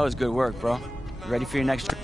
That was good work, bro. You ready for your next trip?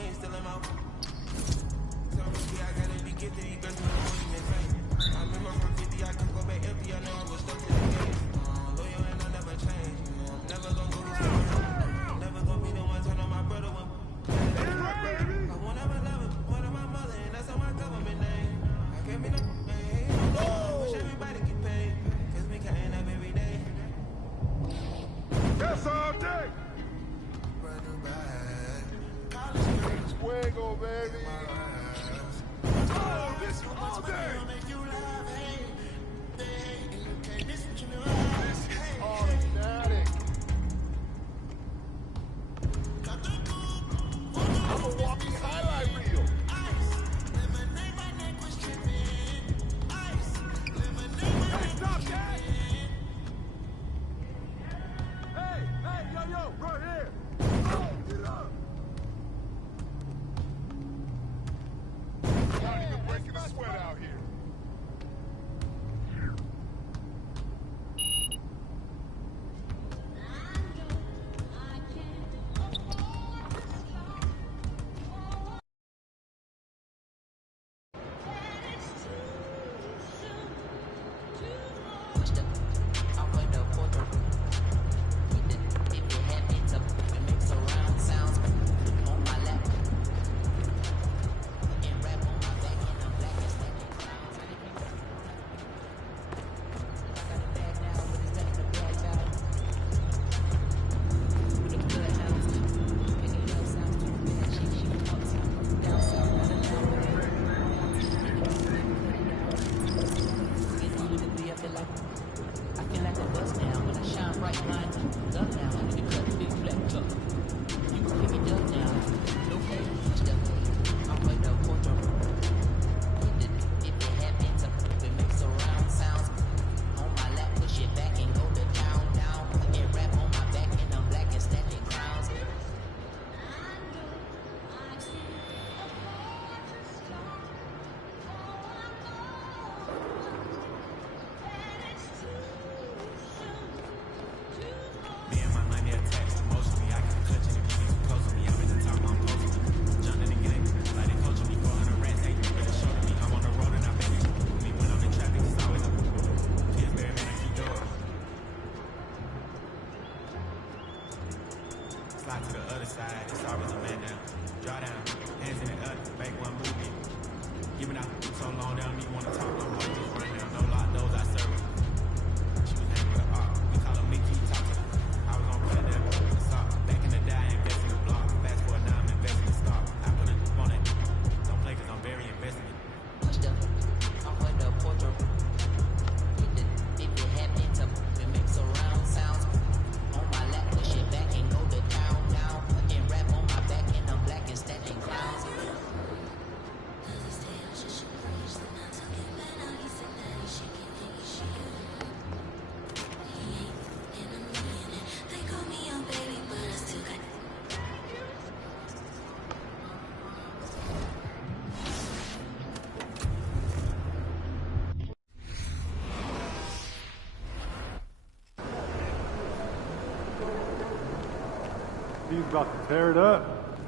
He's about to tear it up.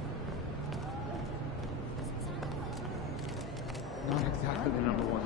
Not exactly the number one.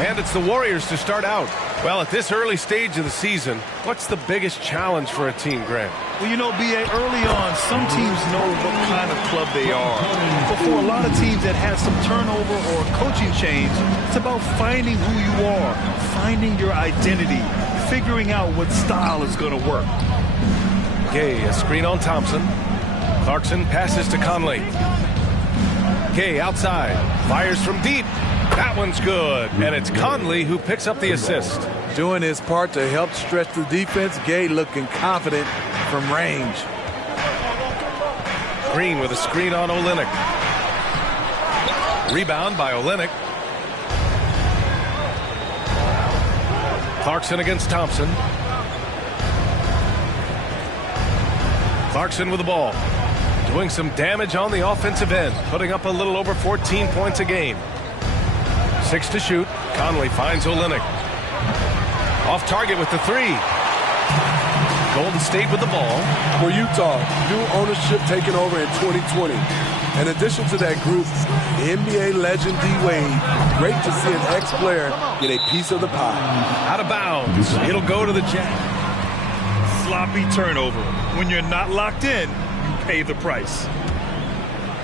And it's the Warriors to start out. Well, at this early stage of the season, what's the biggest challenge for a team, Grant? Well, you know, B.A., early on, some teams know what kind of club they are. But for a lot of teams that had some turnover or coaching change, it's about finding who you are, finding your identity, figuring out what style is going to work. Gay, a screen on Thompson. Clarkson passes to Conley. Gay outside, fires from deep. That one's good, and it's Conley who picks up the assist. Doing his part to help stretch the defense. Gay looking confident from range. Green with a screen on Olynyk. Rebound by Olynyk. Clarkson against Thompson. Clarkson with the ball. Doing some damage on the offensive end. Putting up a little over 14 points a game. 6 to shoot. Conley finds Olynyk. Off target with the 3. Golden State with the ball. For Utah, new ownership taking over in 2020. In addition to that group, NBA legend D-Wade. Great to see an ex-player get a piece of the pie. Out of bounds. It'll go to the Jazz. Sloppy turnover. When you're not locked in, you pay the price.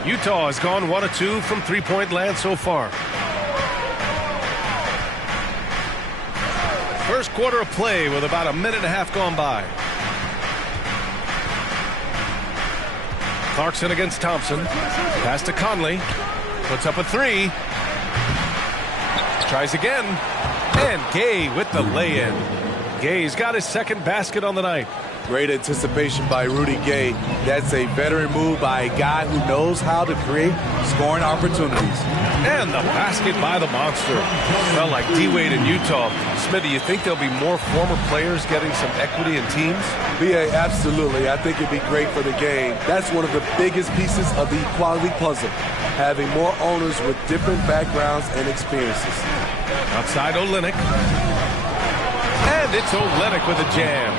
Utah has gone 1 of 2 from three-point land so far. First quarter of play with about a minute and a half gone by. Clarkson against Thompson. Pass to Conley. Puts up a 3. Tries again. And Gay with the lay-in. Gay's got his second basket on the night. Great anticipation by Rudy Gay. That's a veteran move by a guy who knows how to create scoring opportunities. And the basket by the monster. Well, like D-Wade in Utah. Smitty, you think there'll be more former players getting some equity in teams? BA, absolutely. I think it'd be great for the game. That's one of the biggest pieces of the equality puzzle. Having more owners with different backgrounds and experiences. Outside Olynyk. And it's Olynyk with a jam.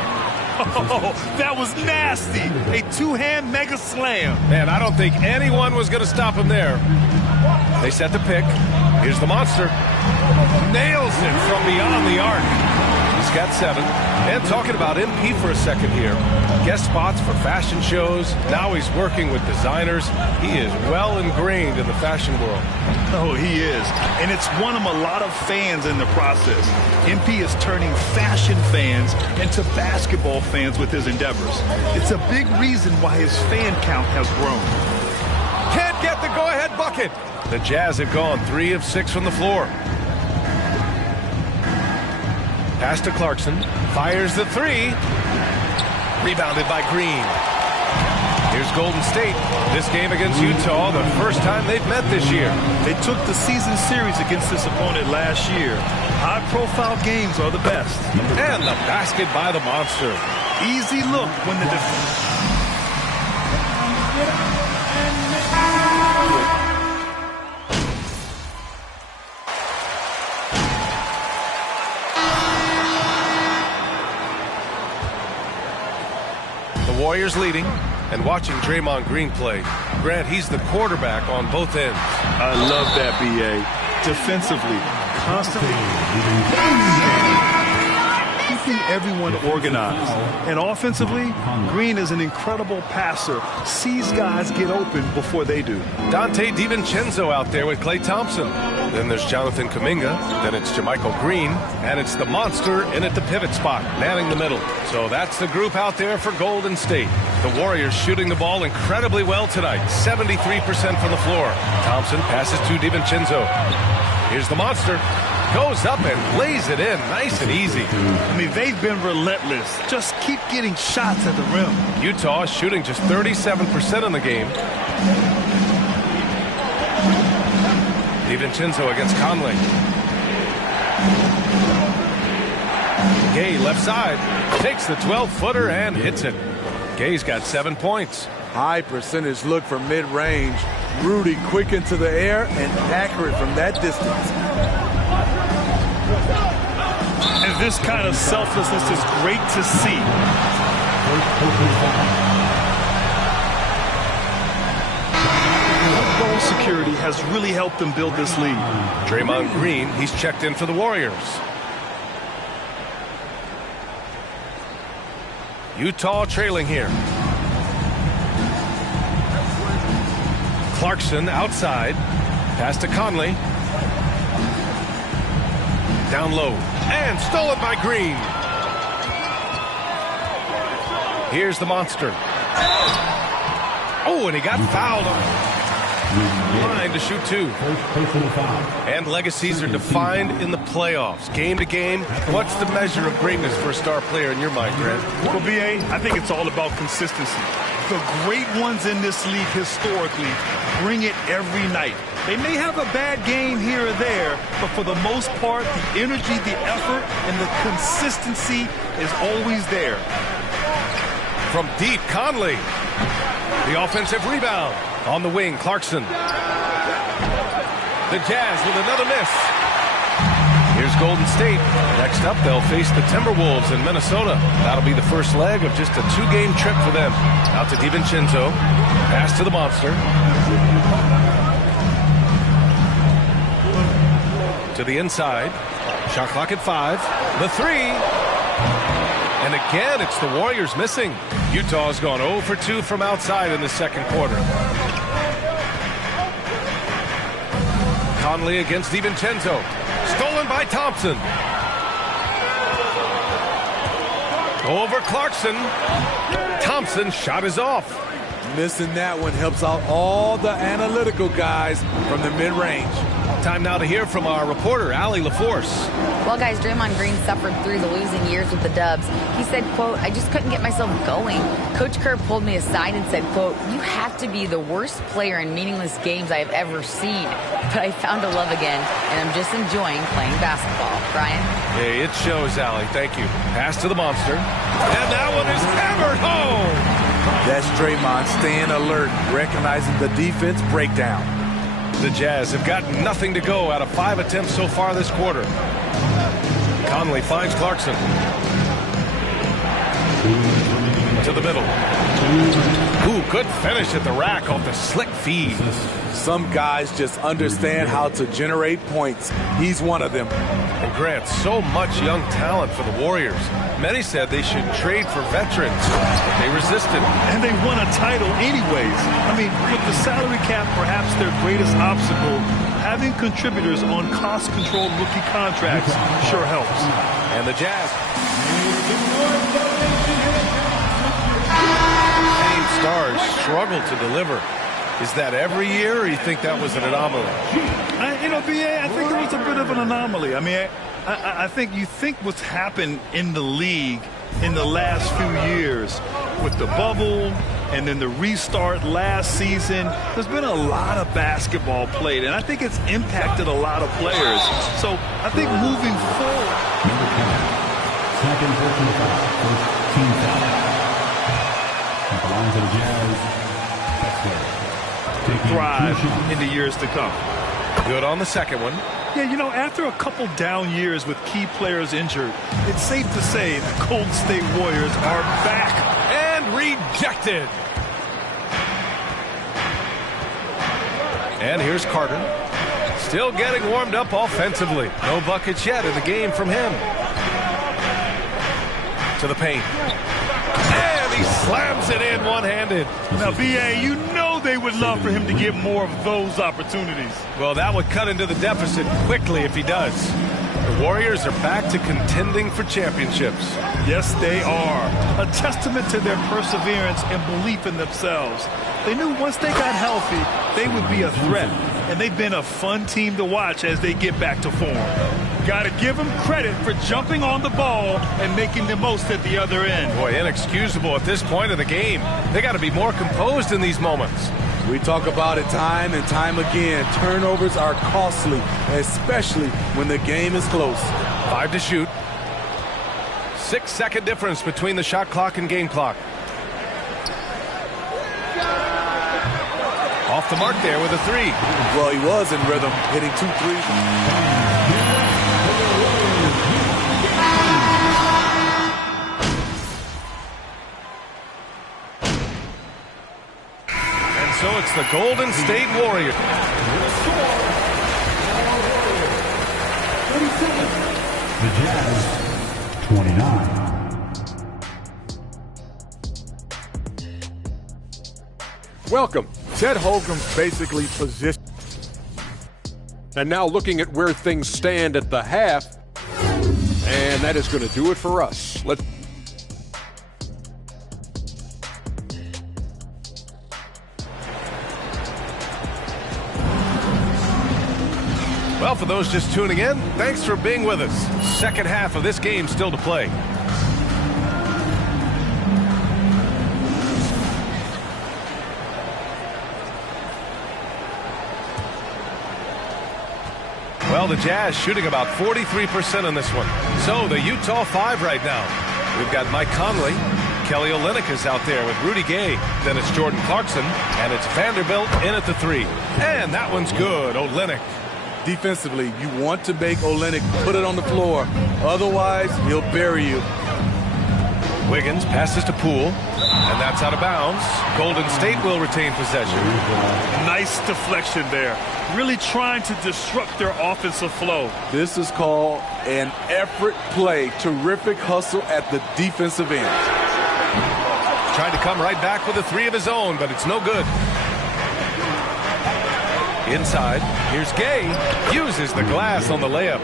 Oh, that was nasty. A two-hand mega slam. Man, I don't think anyone was going to stop him there. They set the pick. Here's the monster. Nails it from beyond the arc. He's got 7. And talking about MP for a second here. Guest spots for fashion shows. Now he's working with designers. He is well ingrained in the fashion world. Oh, he is. And it's won him a lot of fans in the process. MP is turning fashion fans into basketball fans with his endeavors. It's a big reason why his fan count has grown. Can't get the go-ahead bucket. The Jazz have gone 3 of 6 from the floor. Pass to Clarkson. Fires the 3. Rebounded by Green. Here's Golden State. This game against Utah, the first time they've met this year. They took the season series against this opponent last year. High-profile games are the best. And the basket by the monster. Easy look when the Warriors leading and watching Draymond Green play. Grant, he's the quarterback on both ends. I love that, B.A. Defensively, constantly keeping everyone organized. And offensively, Green is an incredible passer. Sees guys get open before they do. Dante DiVincenzo out there with Klay Thompson. Then there's Jonathan Kuminga. Then it's JaMychal Green. And it's the monster in at the pivot spot, manning the middle. So that's the group out there for Golden State. The Warriors shooting the ball incredibly well tonight. 73% from the floor. Thompson passes to DiVincenzo. Here's the monster. Goes up and lays it in. Nice and easy. I mean, they've been relentless. Just keep getting shots at the rim. Utah shooting just 37% in the game. DiVincenzo against Conley. Gay left side. Takes the 12-footer and hits it. Gay's got 7 points. High percentage look from mid-range. Rudy quick into the air and accurate from that distance. And this kind of selflessness is great to see. Goal security has really helped them build this lead. Draymond Green, he's checked in for the Warriors. Utah trailing here. Clarkson outside. Pass to Conley. Down low. And stolen by Green. Here's the monster. Oh, and he got fouled on line to shoot two. And legacies are defined in the playoffs. Game to game, what's the measure of greatness for a star player in your mind, Grant? Well, B.A., I think it's all about consistency. The great ones in this league historically bring it every night. They may have a bad game here or there, but for the most part, the energy, the effort, and the consistency is always there. From deep, Conley. The offensive rebound. On the wing, Clarkson. The Jazz with another miss. Here's Golden State. Next up, they'll face the Timberwolves in Minnesota. That'll be the first leg of just a two-game trip for them. Out to DiVincenzo. Pass to the monster. To the inside. Shot clock at 5. The three. And again, it's the Warriors missing. Utah's gone 0 for 2 from outside in the second quarter. Conley against DiVincenzo. Stolen by Thompson. Over Clarkson. Thompson's shot is off. Missing that one helps out all the analytical guys from the mid-range. Time now to hear from our reporter, Allie LaForce. Well, guys, Draymond Green suffered through the losing years with the Dubs. He said, quote, "I just couldn't get myself going. Coach Kerr pulled me aside and said, quote, "You have to be the worst player in meaningless games I have ever seen. But I found a love again, and I'm just enjoying playing basketball." Brian? Hey, it shows, Allie. Thank you. Pass to the monster. And that one is hammered home. That's Draymond staying alert, recognizing the defense breakdown. The Jazz have got nothing to go out of 5 attempts so far this quarter. Conley finds Clarkson. To the middle. Ooh, good finish at the rack off the slick feed. Some guys just understand how to generate points. He's one of them. And Grant, so much young talent for the Warriors. Many said they should trade for veterans, but they resisted. And they won a title anyways. I mean, with the salary cap perhaps their greatest obstacle, having contributors on cost-controlled rookie contracts sure helps. And the Jazz. Payne stars struggle to deliver. Is that every year, or you think that was an anomaly? B.A., I think it was a bit of an anomaly. I mean, I think you think what's happened in the league in the last few years with the bubble and then the restart last season, there's been a lot of basketball played, and I think it's impacted a lot of players. So I think moving forward. Second personal foul. First team foul. That belongs to the Jazz. That's good. Thrive in the years to come. Good on the second one. Yeah, after a couple down years with key players injured, it's safe to say the Golden State Warriors are back. And rejected. And here's Carter. Still getting warmed up offensively. No buckets yet in the game from him. To the paint. And he slams it in one-handed. Now, B.A., you know they would love for him to get more of those opportunities. Well, that would cut into the deficit quickly if he does. The Warriors are back to contending for championships. Yes, they are. A testament to their perseverance and belief in themselves. They knew once they got healthy, they would be a threat. And they've been a fun team to watch as they get back to form. Got to give them credit for jumping on the ball and making the most at the other end. Boy, inexcusable at this point of the game. They got to be more composed in these moments. We talk about it time and time again. Turnovers are costly, especially when the game is close. 5 to shoot. 6-second difference between the shot clock and game clock. Off the mark there with a 3. Well, he was in rhythm, hitting 2 threes. So it's the Golden State Warriors. The Jazz, 29. Welcome. Chet Holmgren's basically positioned. And now looking at where things stand at the half, and that is going to do it for us. Well, for those just tuning in, thanks for being with us. Second half of this game still to play. Well, the Jazz shooting about 43% in this one. So the Utah 5 right now. We've got Mike Conley. Kelly Olynyk is out there with Rudy Gay. Then it's Jordan Clarkson. And it's Vanderbilt in at the 3. And that one's good. Olynyk. Defensively, you want to make Olynyk put it on the floor. Otherwise, he'll bury you. Wiggins passes to Poole. And that's out of bounds. Golden State will retain possession. Nice deflection there. Really trying to disrupt their offensive flow. This is called an effort play. Terrific hustle at the defensive end. Trying to come right back with a 3 of his own, but it's no good. Inside, here's Gay. Uses the glass on the layup.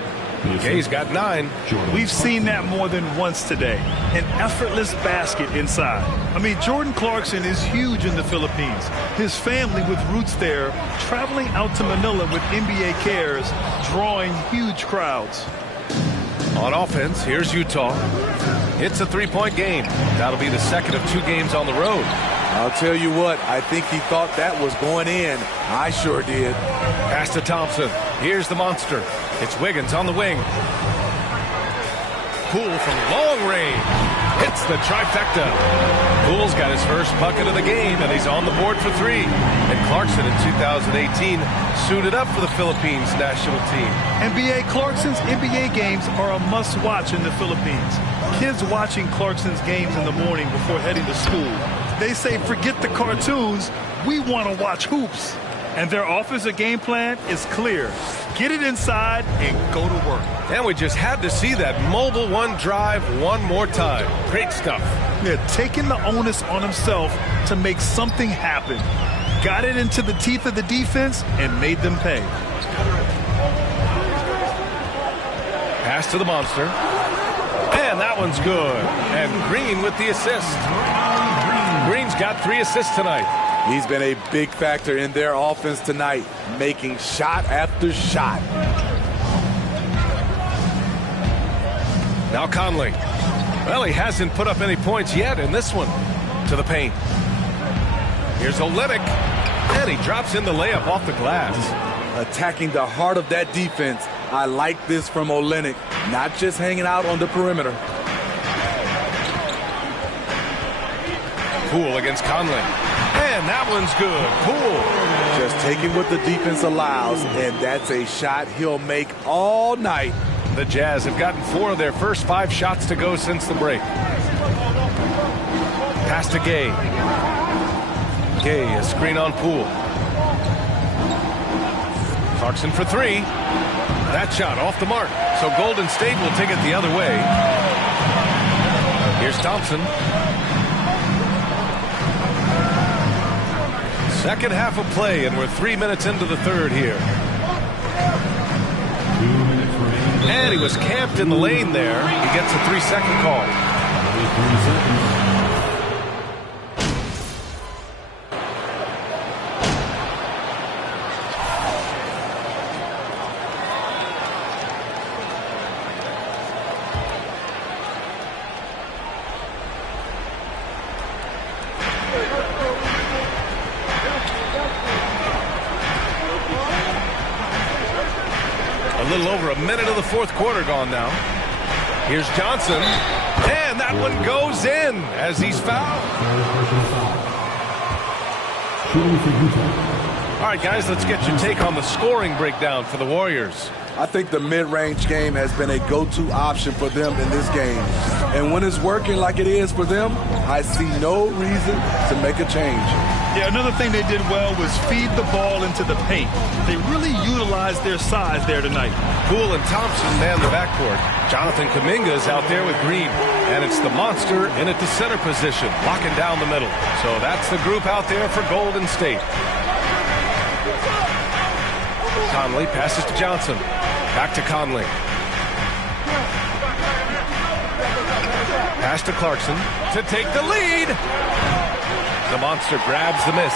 Gay's got 9. We've seen that more than once today. An effortless basket inside. I mean, Jordan Clarkson is huge in the Philippines. His family with roots there, traveling out to Manila with NBA cares, drawing huge crowds. On offense, here's Utah. It's a 3-point game. That'll be the second of 2 games on the road. I'll tell you what, I think he thought that was going in. I sure did. Pass to Thompson. Here's the monster. It's Wiggins on the wing. Poole from long range. Hits the trifecta. Poole's got his first bucket of the game, and he's on the board for 3. And Clarkson in 2018 suited up for the Philippines national team. NBA Clarkson's NBA games are a must-watch in the Philippines. Kids watching Clarkson's games in the morning before heading to school. They say, forget the cartoons, we want to watch hoops. And their offensive game plan is clear. Get it inside and go to work. And we just had to see that mobile one drive one more time. Great stuff. Yeah, taking the onus on himself to make something happen. Got it into the teeth of the defense and made them pay. Pass to the monster. And that one's good. And Green with the assist. Green's got 3 assists tonight. He's been a big factor in their offense tonight, making shot after shot. Now Conley. Well, he hasn't put up any points yet in this one. To the paint. Here's Olynyk. And he drops in the layup off the glass. Attacking the heart of that defense. I like this from Olynyk. Not just hanging out on the perimeter. Poole against Conley. And that one's good. Poole. Just taking what the defense allows, and that's a shot he'll make all night. The Jazz have gotten 4 of their first 5 shots to go since the break. Pass to Gay. Gay, a screen on Poole. Clarkson for 3. That shot off the mark. So Golden State will take it the other way. Here's Thompson. Second half of play, and we're 3 minutes into the third here. 2 minutes remaining. And he was camped in the lane there. He gets a 3-second call. 3 seconds. A little over a minute of the fourth quarter gone now. Here's Johnson. And that one goes in as he's fouled. Shooting for Utah. All right, guys, let's get your take on the scoring breakdown for the Warriors. I think the mid-range game has been a go-to option for them in this game. And when it's working like it is for them, I see no reason to make a change. Yeah, another thing they did well was feed the ball into the paint. They really utilized their size there tonight. Poole and Thompson man the backcourt. Jonathan Kuminga is out there with Green. And it's the monster in at the center position, locking down the middle. So that's the group out there for Golden State. Conley passes to Johnson. Back to Conley. Pass to Clarkson to take the lead. The monster grabs the miss.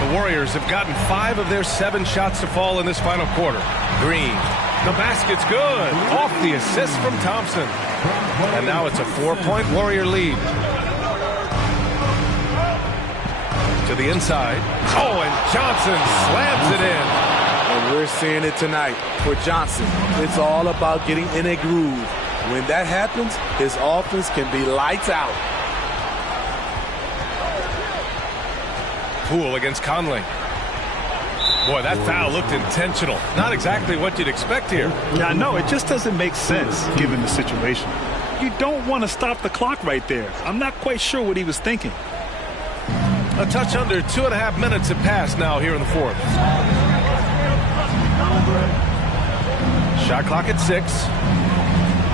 The Warriors have gotten 5 of their 7 shots to fall in this final quarter. Green. The basket's good. Off the assist from Thompson. And now it's a 4-point Warrior lead. To the inside. Oh, and Johnson slams it in. And we're seeing it tonight for Johnson. It's all about getting in a groove. When that happens, his offense can be lights out. Poole against Conley. Boy, that foul looked intentional. Not exactly what you'd expect here. Yeah, I know. It just doesn't make sense given the situation. You don't want to stop the clock right there. I'm not quite sure what he was thinking. A touch under 2.5 minutes have passed now here in the fourth. Shot clock at 6.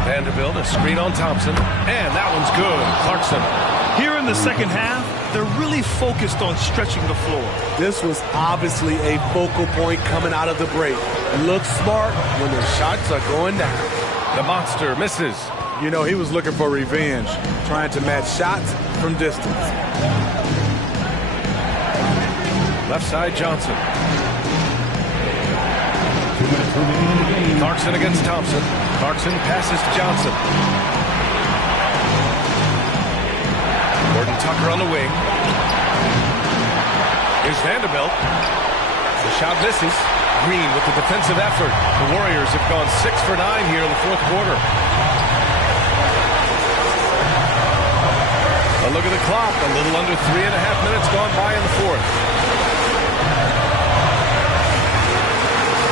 Vanderbilt, a screen on Thompson. And that one's good. Clarkson. Here in the second half, they're really focused on stretching the floor. This was obviously a focal point coming out of the break. Look smart when the shots are going down. The monster misses. You know, he was looking for revenge, trying to match shots from distance. Left side, Johnson. Clarkson against Thompson. Clarkson passes to Johnson. Gordon Tucker on the wing. Here's Vanderbilt. The shot misses. Green with the defensive effort. The Warriors have gone 6 for 9 here in the fourth quarter. A look at the clock. A little under 3.5 minutes gone by in the fourth.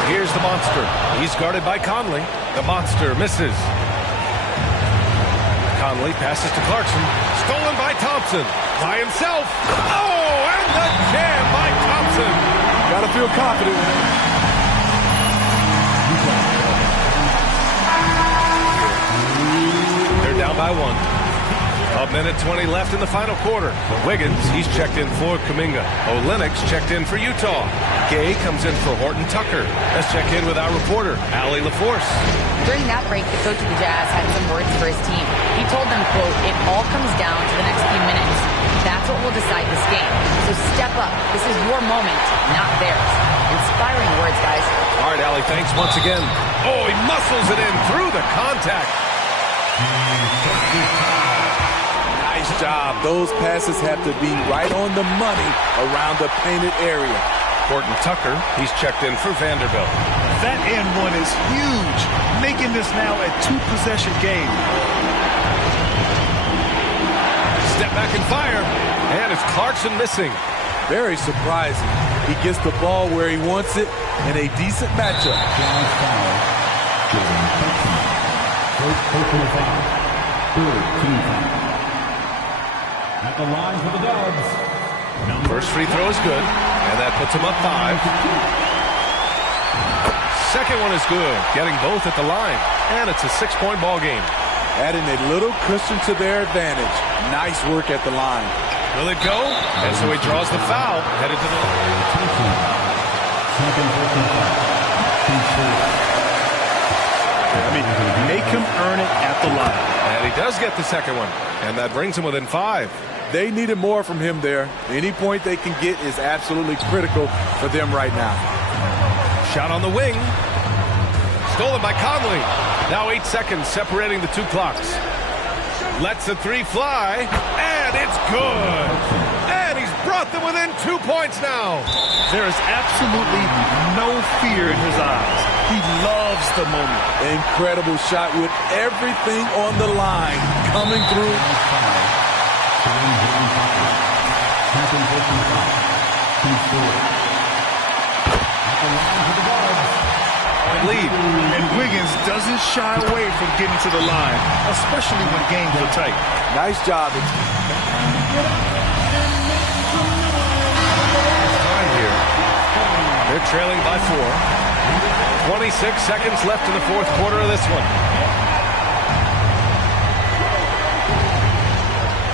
Here's the monster. He's guarded by Conley. The monster misses. Conley passes to Clarkson. Stolen by Thompson. By himself. Oh, and the jam by Thompson. Gotta feel confident. They're down by 1. A minute 20 left in the final quarter. Wiggins, he's checked in for Kuminga. Olynyk's checked in for Utah. Gay comes in for Horton Tucker. Let's check in with our reporter, Allie LaForce. During that break, the coach of the Jazz had some words for his team. He told them, quote, "It all comes down to the next few minutes. That's what will decide this game. So step up. This is your moment, not theirs." Inspiring words, guys. All right, Allie, thanks once again. Oh, he muscles it in through the contact. Nice job. Those passes have to be right on the money around the painted area. Horton Tucker, he's checked in for Vanderbilt. That and one is huge, making this now a 2-possession game. Step back and fire. And it's Clarkson missing. Very surprising. He gets the ball where he wants it in a decent matchup. At the line for the Dubs. First free throw is good, and that puts him up 5. Second one is good, getting both at the line, and it's a 6-point ball game. Adding a little cushion to their advantage. Nice work at the line. Will it go? And so he draws the foul, headed to the line. I mean, make him earn it at the line. And he does get the second one, and that brings him within 5. They needed more from him there. Any point they can get is absolutely critical for them right now. Shot on the wing. Stolen by Conley. Now 8 seconds separating the 2 clocks. Lets the 3 fly, and it's good. And he's brought them within 2 points now. There is absolutely no fear in his eyes. He loves the moment. Incredible shot with everything on the line coming through. lead. And Wiggins doesn't shy away from getting to the line, especially when games are tight. Nice job. Time here. They're trailing by 4. 26 seconds left in the fourth quarter of this one.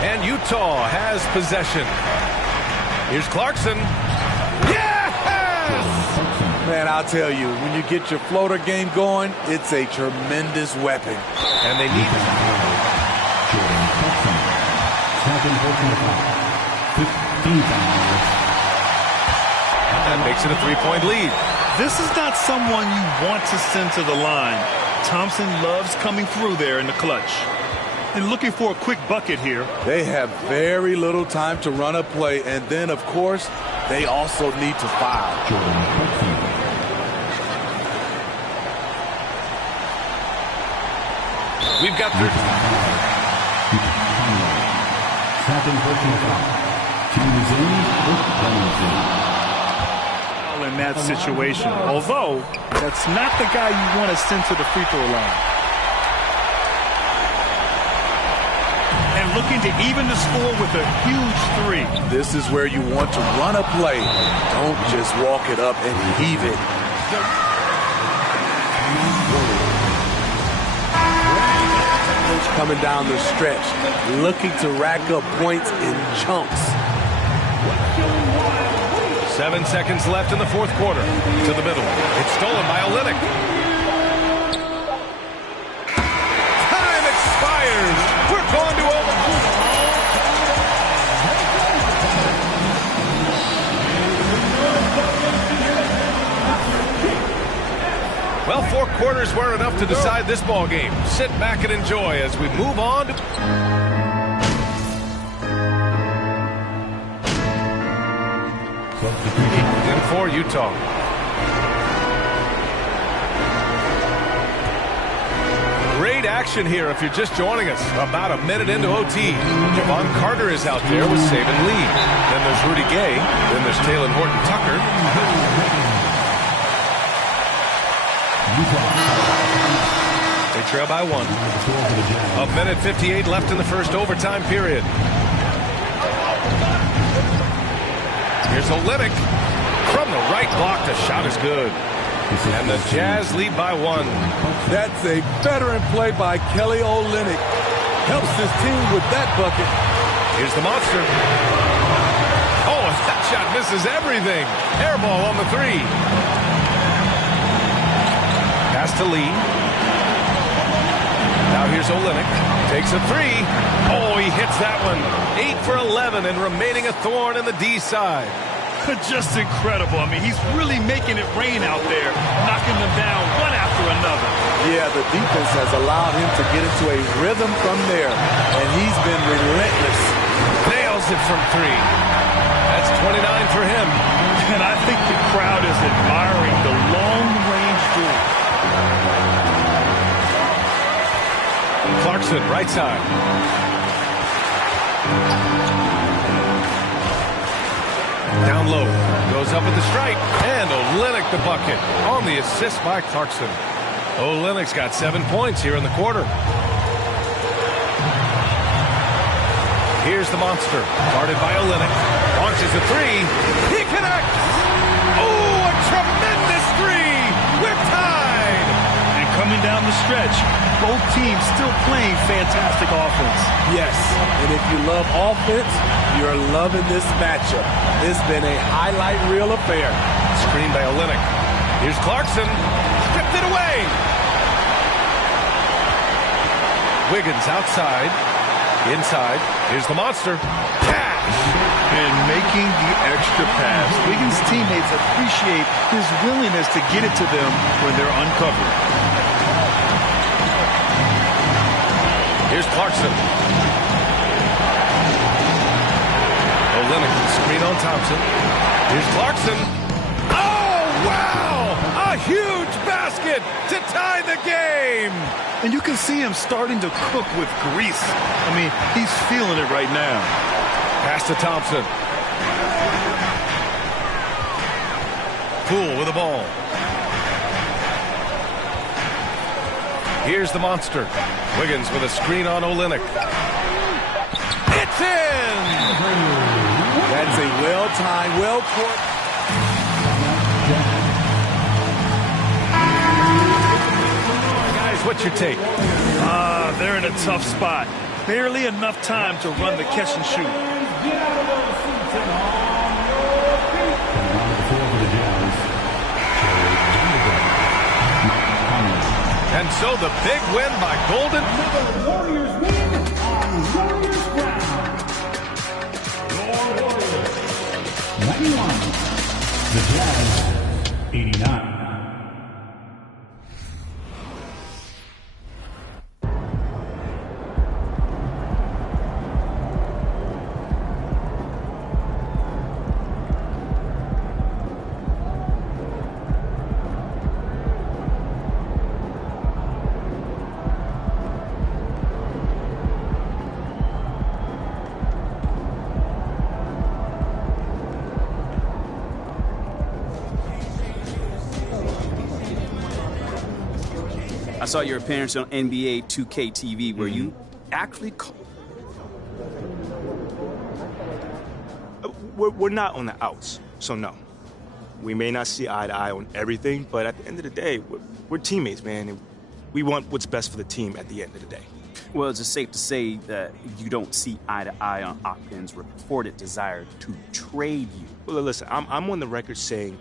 And Utah has possession. Here's Clarkson. Yes! Man, I'll tell you, when you get your floater game going, it's a tremendous weapon. And they need it. That makes it a 3-point lead. This is not someone you want to send to the line. Thompson loves coming through there in the clutch. And looking for a quick bucket here. They have very little time to run a play, and then, of course, they also need to foul. We've got 13. In that situation, although that's not the guy you want to send to the free throw line. And looking to even the score with a huge 3. This is where you want to run a play. Don't just walk it up and heave it. Coming down the stretch, looking to rack up points in chunks. 7 seconds left in the fourth quarter. To the middle. It's stolen by Olynyk. Time expires. We're going to Well, 4 quarters weren't enough to decide this ball game. Sit back and enjoy as we move on. In for Utah. Great action here if you're just joining us. About a minute into OT. Javon Carter is out there with Saban Lee. Then there's Rudy Gay. Then there's Talen Horton-Tucker. They trail by 1. A minute 58 left in the first overtime period. Here's Olynyk. From the right block, the shot is good. And the Jazz lead by 1. That's a veteran play by Kelly Olynyk. Helps his team with that bucket. Here's the monster. Oh, that shot misses everything. Air ball on the 3. Pass to Lee. Now here's Olynyk. Takes a 3. Oh, he hits that one. 8 for 11 and remaining a thorn in the D side. Just incredible. I mean, he's really making it rain out there, knocking them down one after another. Yeah, the defense has allowed him to get into a rhythm from there, and he's been relentless. Nails it from 3. That's 29 for him. And I think the crowd is admiring the long-range duel. Clarkson, right side. Down low. Goes up at the stripe. And Olynyk the bucket on the assist by Clarkson. Olynyk's got 7 points here in the quarter. Here's the monster. Guarded by Olynyk. Launches a 3. He connects. Oh, a tremendous 3. We're tied. And coming down the stretch, both teams still playing fantastic offense. Yes, and if you love offense, you're loving this matchup. It's been a highlight reel affair. Screen by Olynyk. Here's Clarkson. Stripped it away. Wiggins outside. Inside. Here's the monster. Cash. And making the extra pass. Wiggins' teammates appreciate his willingness to get it to them when they're uncovered. Here's Clarkson. Olynyk, screen on Thompson. Here's Clarkson. Oh, wow! A huge basket to tie the game! And you can see him starting to cook with grease. I mean, he's feeling it right now. Pass to Thompson. Poole with the ball. Here's the monster. Wiggins with a screen on Olynyk. It's in! That's a well-timed, well-court. Guys, what's your take? They're in a tough spot. Barely enough time to run the catch and shoot. And so the big win by Golden. The Warriors win on Warriors ground. Your Warriors 91. The Jazz 89. I saw your appearance on NBA 2K TV where you actually We're not on the outs, so no. We may not see eye to eye on everything, but at the end of the day, we're teammates, man. And we want what's best for the team at the end of the day. Well, is it safe to say that you don't see eye to eye on Akpin's reported desire to trade you? Well, listen, I'm on the record saying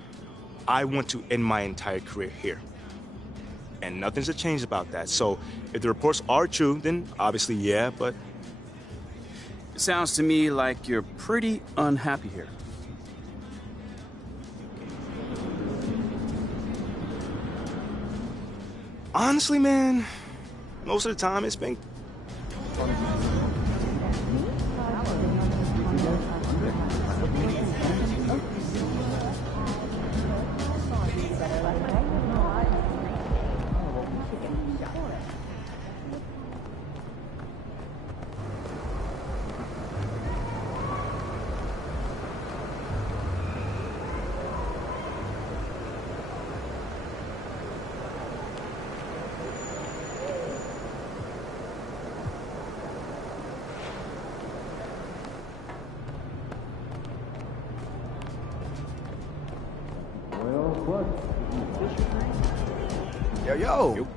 I want to end my entire career here. And nothing's changed about that. So if the reports are true, then obviously, yeah, but... It sounds to me like you're pretty unhappy here. Honestly, man, most of the time it's been... Yo.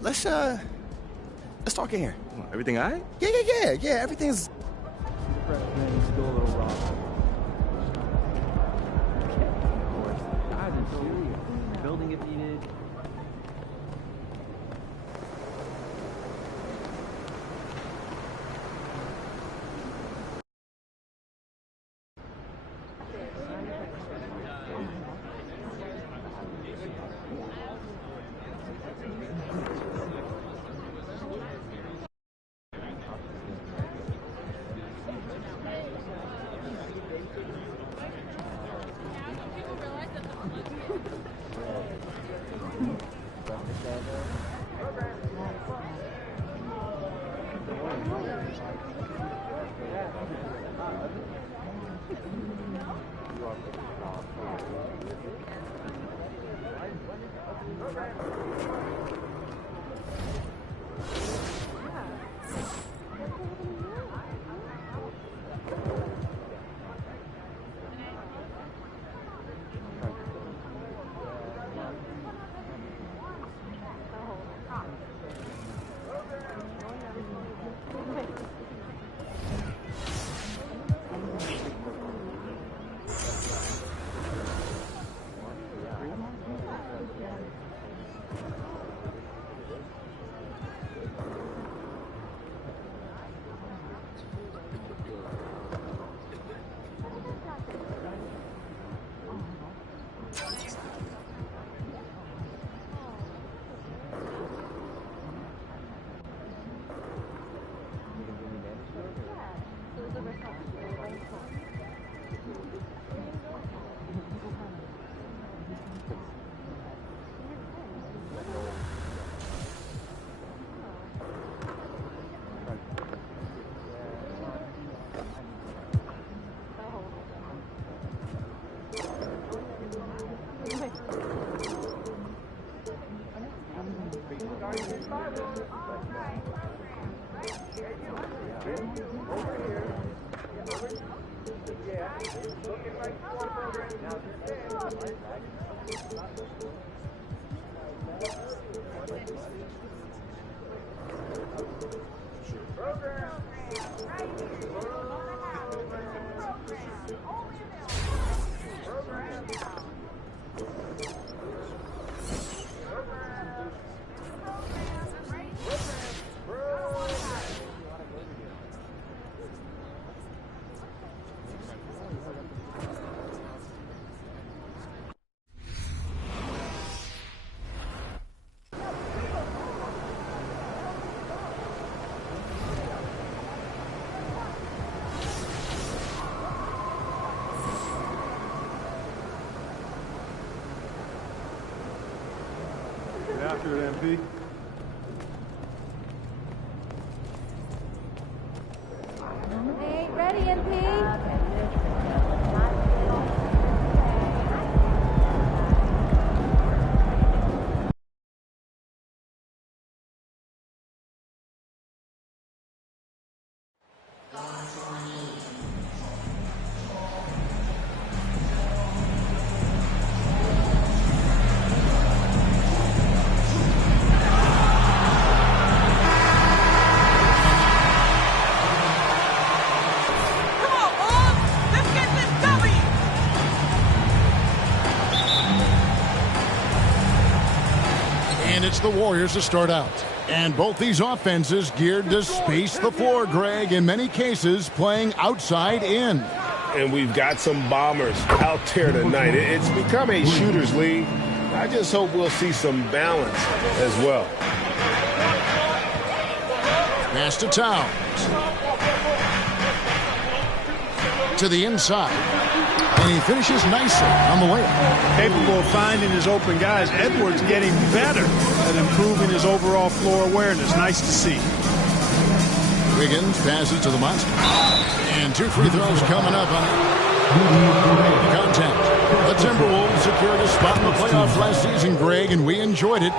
Let's talk in here. Everything all right? Yeah, everything's... Building if needed. Garden. After it, MP. Hey, ready, MP? And it's the Warriors to start out. And both these offenses geared to space the floor, Greg, in many cases playing outside in. And we've got some bombers out there tonight. It's become a shooter's league. I just hope we'll see some balance as well. Pass to Towns. To the inside. And he finishes nicely on the way. Capable of finding his open guys. Edwards getting better at improving his overall floor awareness. Nice to see. Wiggins passes to the monster. And 2 free throws coming up on contact. The Timberwolves secured a spot in the playoffs last season, Greg, and we enjoyed it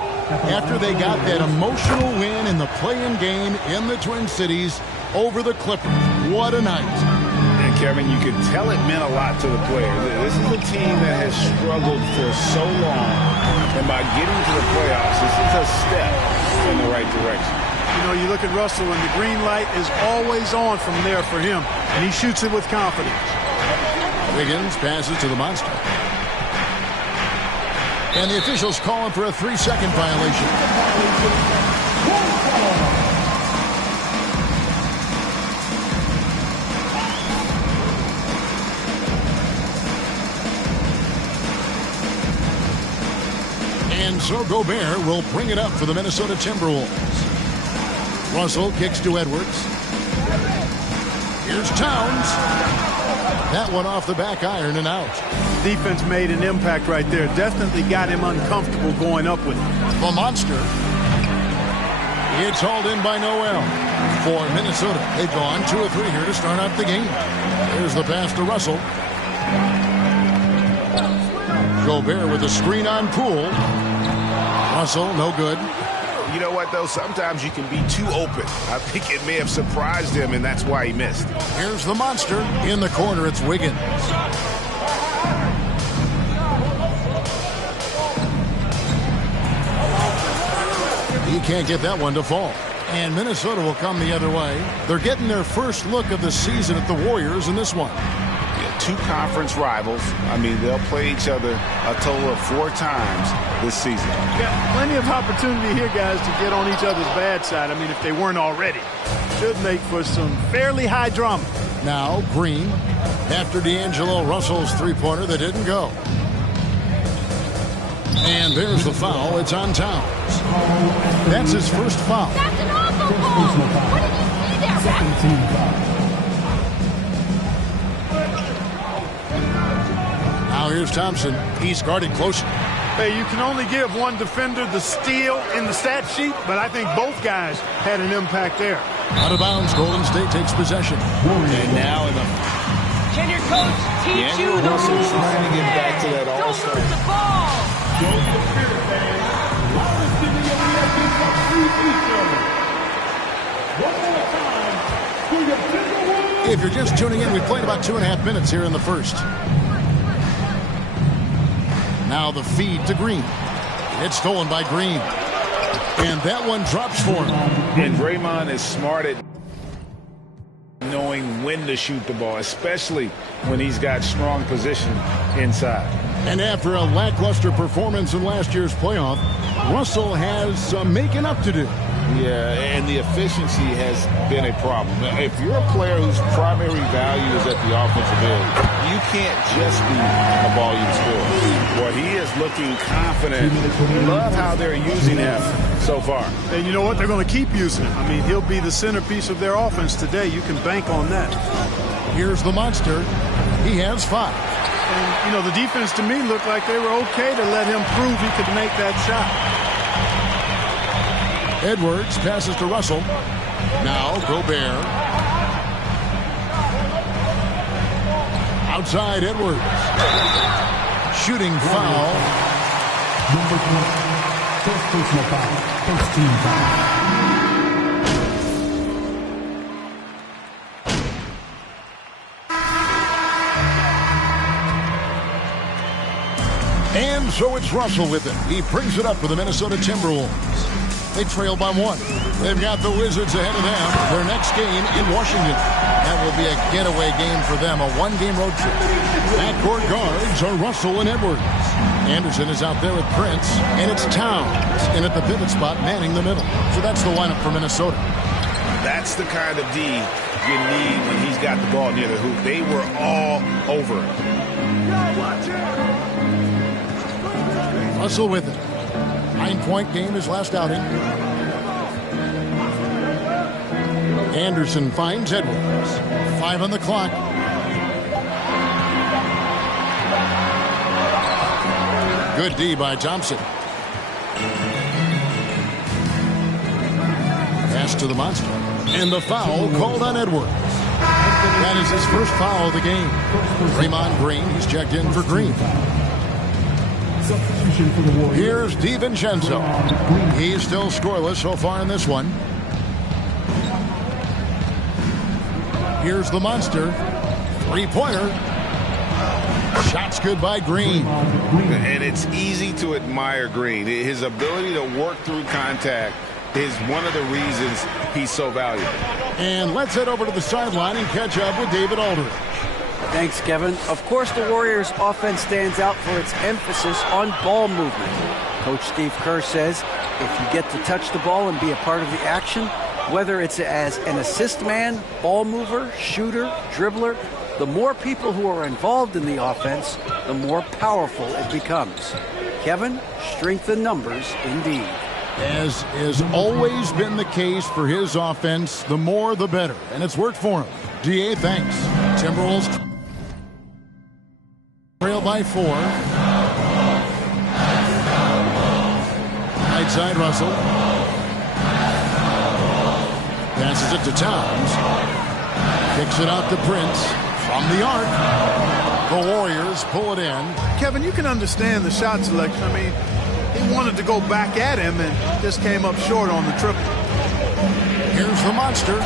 after they got that emotional win in the play-in game in the Twin Cities over the Clippers. What a night. Kevin, you could tell it meant a lot to the players. This is a team that has struggled for so long, and by getting to the playoffs, this is a step in the right direction. You know, you look at Russell, and the green light is always on from there for him, and he shoots it with confidence. Wiggins passes to the monster. And the officials calling for a 3-second violation. And so Gobert will bring it up for the Minnesota Timberwolves. Russell kicks to Edwards. Here's Towns. That one off the back iron and out. Defense made an impact right there. Definitely got him uncomfortable going up with it. The monster. It's hauled in by Noel. For Minnesota, they've gone 2 of 3 here to start out the game. Here's the pass to Russell. Gobert with a screen on Poole. Russell, no good. You know what, though? Sometimes you can be too open. I think it may have surprised him, and that's why he missed. Here's the monster. In the corner, it's Wiggins. He can't get that one to fall. And Minnesota will come the other way. They're getting their first look of the season at the Warriors in this one. 2 conference rivals. I mean, they'll play each other a total of 4 times this season. Yeah, plenty of opportunity here, guys, to get on each other's bad side. I mean, if they weren't already. Should make for some fairly high drama. Now, Green, after D'Angelo Russell's 3-pointer that didn't go. And there's the foul. It's on Towns. That's his first foul. That's an awful ball. What did you see there? Second team foul. Now here's Thompson. He's guarded closely. Hey, you can only give one defender the steal in the stat sheet, but I think both guys had an impact there. Out of bounds, Golden State takes possession. And now in the... Can your coach teach you the rules? Trying to get back to that all-star. Don't lose the ball. One more time for your Timberwolves. If you're just tuning in, we played about 2.5 minutes here in the first. Now the feed to Green. It's stolen by Green. And that one drops for him. And Draymond is smart at knowing when to shoot the ball, especially when he's got strong position inside. And after a lackluster performance in last year's playoff, Russell has some making up to do. Yeah, and the efficiency has been a problem. If you're a player whose primary value is at the offensive end, you can't just be a volume scorer. Well, he is looking confident. Love how they're using him so far. And you know what? They're going to keep using him. I mean, he'll be the centerpiece of their offense today. You can bank on that. Here's the monster. He has 5. And, you know, the defense to me looked like they were okay to let him prove he could make that shot. Edwards passes to Russell. Now Gobert. Outside Edwards. Shooting foul. Number 20. First personal foul. First team foul. And so it's Russell with it. He brings it up for the Minnesota Timberwolves. They trail by 1. They've got the Wizards ahead of them. Their next game in Washington. That will be a getaway game for them, a 1-game road trip. Backcourt guards are Russell and Edwards. Anderson is out there with Prince, and it's Towns in at the pivot spot, manning the middle. So that's the lineup for Minnesota. That's the kind of D you need when he's got the ball near the hoop. They were all over it. Russell with it. 9-point game his last outing. Anderson finds Edwards. 5 on the clock. Good D by Thompson. Pass to the monster. And the foul called on Edwards. That is his first foul of the game. Draymond Green, he's checked in for Green. Here's DiVincenzo. He's still scoreless so far in this one. Here's the monster. 3-pointer. Shot's good by Green. And it's easy to admire Green. His ability to work through contact is one of the reasons he's so valuable. And let's head over to the sideline and catch up with David Aldridge. Thanks, Kevin. Of course, the Warriors' offense stands out for its emphasis on ball movement. Coach Steve Kerr says if you get to touch the ball and be a part of the action, whether it's as an assist man, ball mover, shooter, dribbler, the more people who are involved in the offense, the more powerful it becomes. Kevin, strength in numbers indeed. As has always been the case for his offense, the more the better. And it's worked for him. DA, thanks. Timberwolves trail by 4. Right side Russell. Passes it to Towns. Kicks it out to Prince. From the arc. The Warriors pull it in. Kevin, you can understand the shot selection. I mean, he wanted to go back at him and just came up short on the triple. Here's the monster.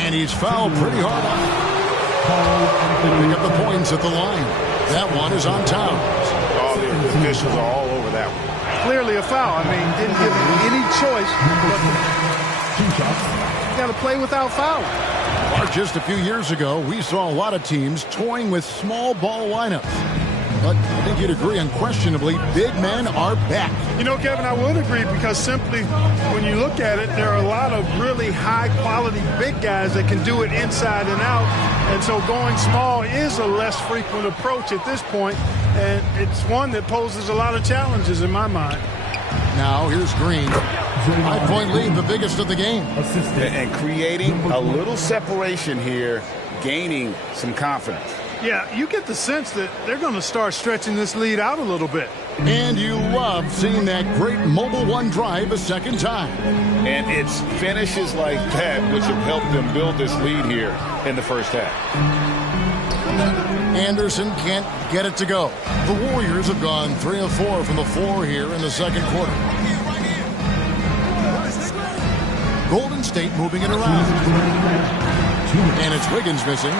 And he's fouled pretty hard on it. Pick up the points at the line. That one is on Towns. All the officials are all over that one. Clearly a foul. I mean, didn't give him any choice but you got to play without fouling. Or just a few years ago, we saw a lot of teams toying with small ball lineups. But I think you'd agree, unquestionably, big men are back. You know, Kevin, I would agree because simply when you look at it, there are a lot of really high-quality big guys that can do it inside and out. And so going small is a less frequent approach at this point, and it's one that poses a lot of challenges in my mind. Now here's Green. 5-point lead, the biggest of the game. And creating a little separation here, gaining some confidence. Yeah, you get the sense that they're going to start stretching this lead out a little bit. And you love seeing that great mobile one drive a second time. And it's finishes like that which have helped them build this lead here in the first half. Anderson can't get it to go. The Warriors have gone 3 of 4 from the floor here in the second quarter. Golden State moving it around. And it's Wiggins missing.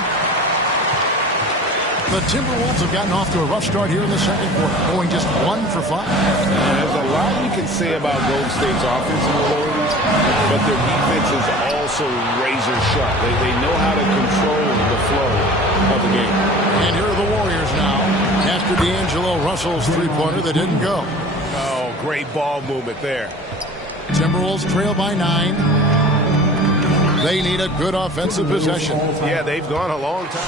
The Timberwolves have gotten off to a rough start here in the second quarter, going just 1 for 5. There's a lot you can say about Golden State's offensive abilities, but their defense is also razor sharp. They know how to control the flow of the game. And here are the Warriors now, after D'Angelo Russell's three-pointer that didn't go. Oh, great ball movement there. Timberwolves trail by 9. They need a good offensive possession. Yeah, they've gone a long time.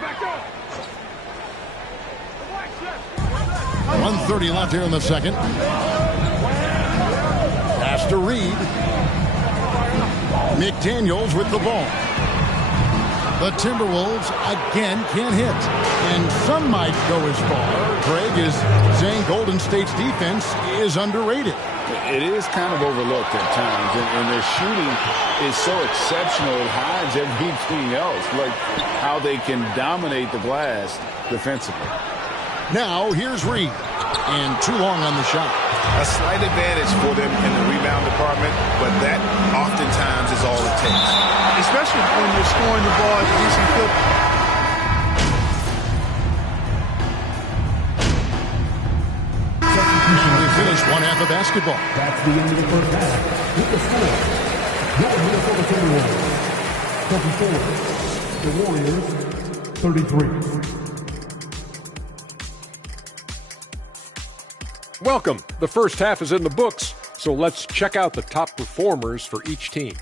Back up. 1:30 left here in the second. Pass to Reed. McDaniels with the ball. The Timberwolves again can't hit. And some might go as far, Greg, is saying Golden State's defense is underrated. It is kind of overlooked at times, and their shooting is so exceptional it hides everything else, like how they can dominate the glass defensively. Now here's Reed, and too long on the shot. A slight advantage for them in the rebound department, but that oftentimes is all it takes. Especially when you're scoring the ball at a decent clip. And we finish one half of basketball. That's the end of the first half. With the score, your Minnesota Timberwolves 24, the Warriors 33. Welcome. The first half is in the books, so let's check out the top performers for each team.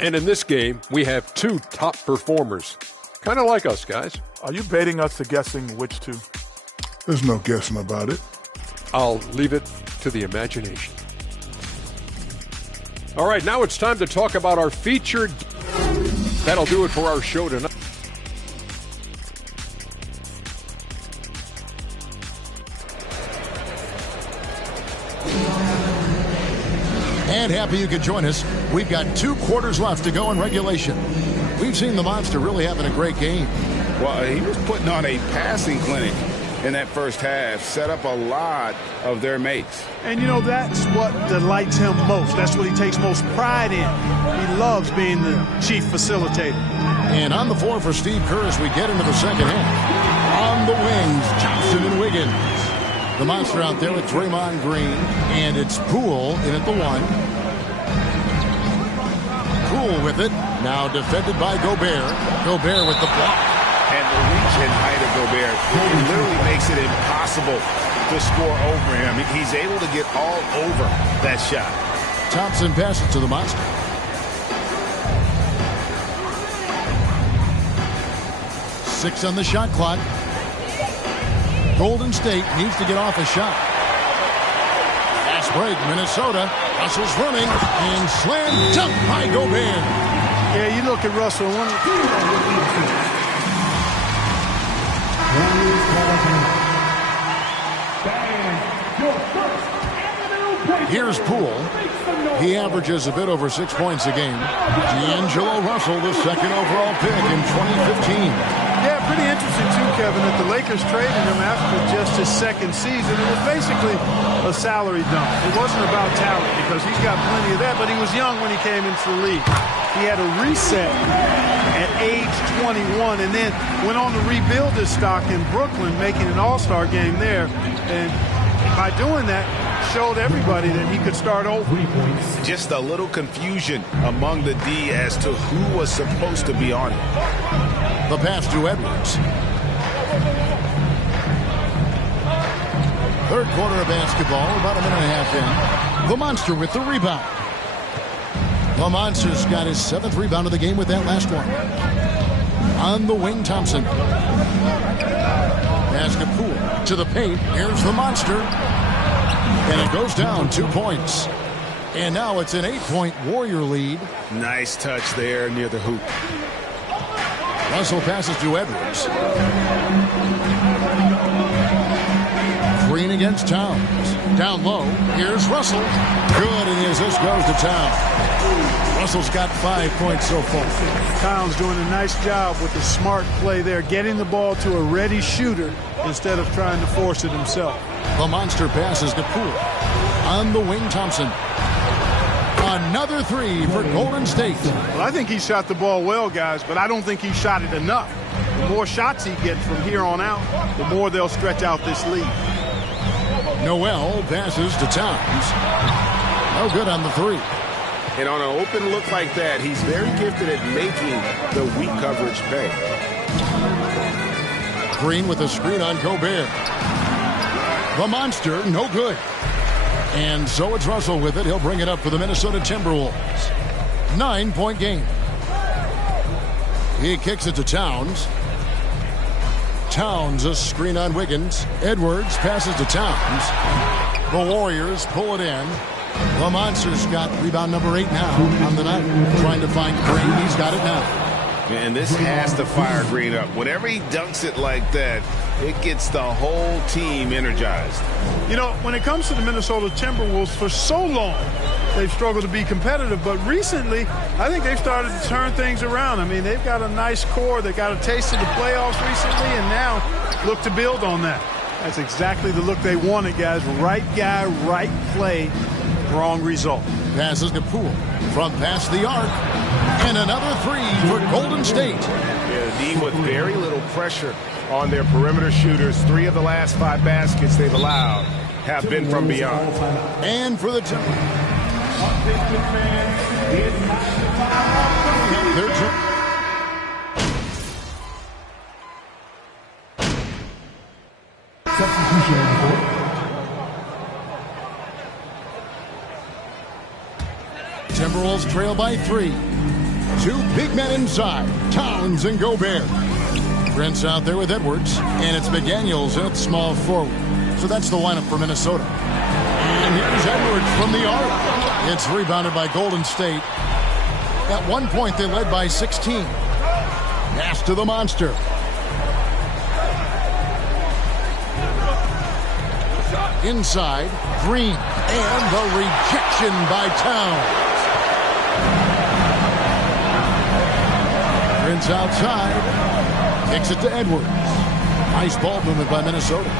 And in this game, we have two top performers. Kind of like us, guys. Are you baiting us to guessing which two? There's no guessing about it. I'll leave it to the imagination. All right, now it's time to talk about our featured. That'll do it for our show tonight. And happy you could join us. We've got 2 quarters left to go in regulation. We've seen the Monster really having a great game. Well, he was putting on a passing clinic in that first half, set up a lot of their mates. And, you know, that's what delights him most. That's what he takes most pride in. He loves being the chief facilitator. And on the floor for Steve Kerr as we get into the second half. On the wings, Thompson and Wiggins. The Monster out there with Draymond Green, and it's Poole in at the 1. Poole with it, now defended by Gobert. Gobert with the block. And the reach and height of Gobert, it literally makes it impossible to score over him. He's able to get all over that shot. Thompson passes to the Monster. Six on the shot clock. Golden State needs to get off a shot. Fast break, Minnesota. Russell's running and slam dunk by Gobert. Yeah, you look at Russell. Here's Poole. He averages a bit over 6 points a game. D'Angelo Russell, the second overall pick in 2015. Yeah, pretty interesting too, Kevin, that the Lakers traded him after just his second season. It was basically a salary dump. It wasn't about talent because he's got plenty of that, but he was young when he came into the league. He had a reset at age 21 and then went on to rebuild his stock in Brooklyn, making an all-star game there. And by doing that, showed everybody that he could start over. Just a little confusion among the D as to who was supposed to be on it. The pass to Edwards. Third quarter of basketball, about a minute and a half in. The Monster with the rebound. The Monster's got his 7th rebound of the game with that last one. On the wing, Thompson. Basket Poole to the paint. Here's the Monster. And it goes down 2 points. And now it's an 8-point Warrior lead. Nice touch there near the hoop. Russell passes to Edwards. Green against Towns. Down low. Here's Russell. Good, and the assist goes to Towns. Russell's got 5 points so far. Towns doing a nice job with the smart play there, getting the ball to a ready shooter instead of trying to force it himself. The monster passes to Poole. On the wing, Thompson. Another three for Golden State. Well, I think he shot the ball well, guys, but I don't think he shot it enough. The more shots he gets from here on out, the more they'll stretch out this lead. Noel passes to Towns. No good on the three. And on an open look like that, he's very gifted at making the weak coverage pay. Green with a screen on Gobert. The monster, no good. And so it's Russell with it. He'll bring it up for the Minnesota Timberwolves. 9-point game. He kicks it to Towns. Towns, a screen on Wiggins. Edwards passes to Towns. The Warriors pull it in. The monster's got rebound number 8 now on the night. Trying to find Green. He's got it now. And this has to fire Green up. Whenever he dunks it like that, it gets the whole team energized. You know, when it comes to the Minnesota Timberwolves, for so long, they've struggled to be competitive. But recently, I think they've started to turn things around. I mean, they've got a nice core. They got a taste of the playoffs recently, and now look to build on that. That's exactly the look they wanted, guys. Right guy, right play, wrong result. Passes to Poole from past the arc. And another three for Golden State. Yeah, the team with very little pressure on their perimeter shooters. 3 of the last 5 baskets they've allowed have been from beyond. And for the Timberwolves. Timberwolves trail by 3. 2 big men inside, Towns and Gobert. Prince out there with Edwards, and it's McDaniels at small forward. So that's the lineup for Minnesota. And here's Edwards from the arc. It's rebounded by Golden State. At one point, they led by 16. Pass to the monster. Inside, Green, and the rejection by Towns. Prince outside, kicks it to Edwards. Nice ball movement by Minnesota.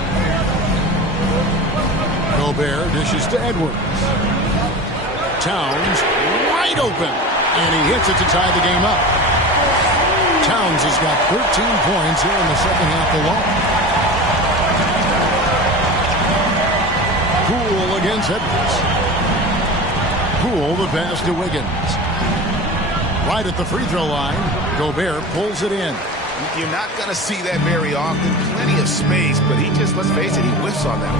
Gobert dishes to Edwards. Towns wide open, and he hits it to tie the game up. Towns has got 13 points here in the second half alone. Poole against Edwards. Poole the pass to Wiggins. Right at the free throw line, Gobert pulls it in. You're not going to see that very often. Plenty of space, but he just, let's face it, he whiffs on that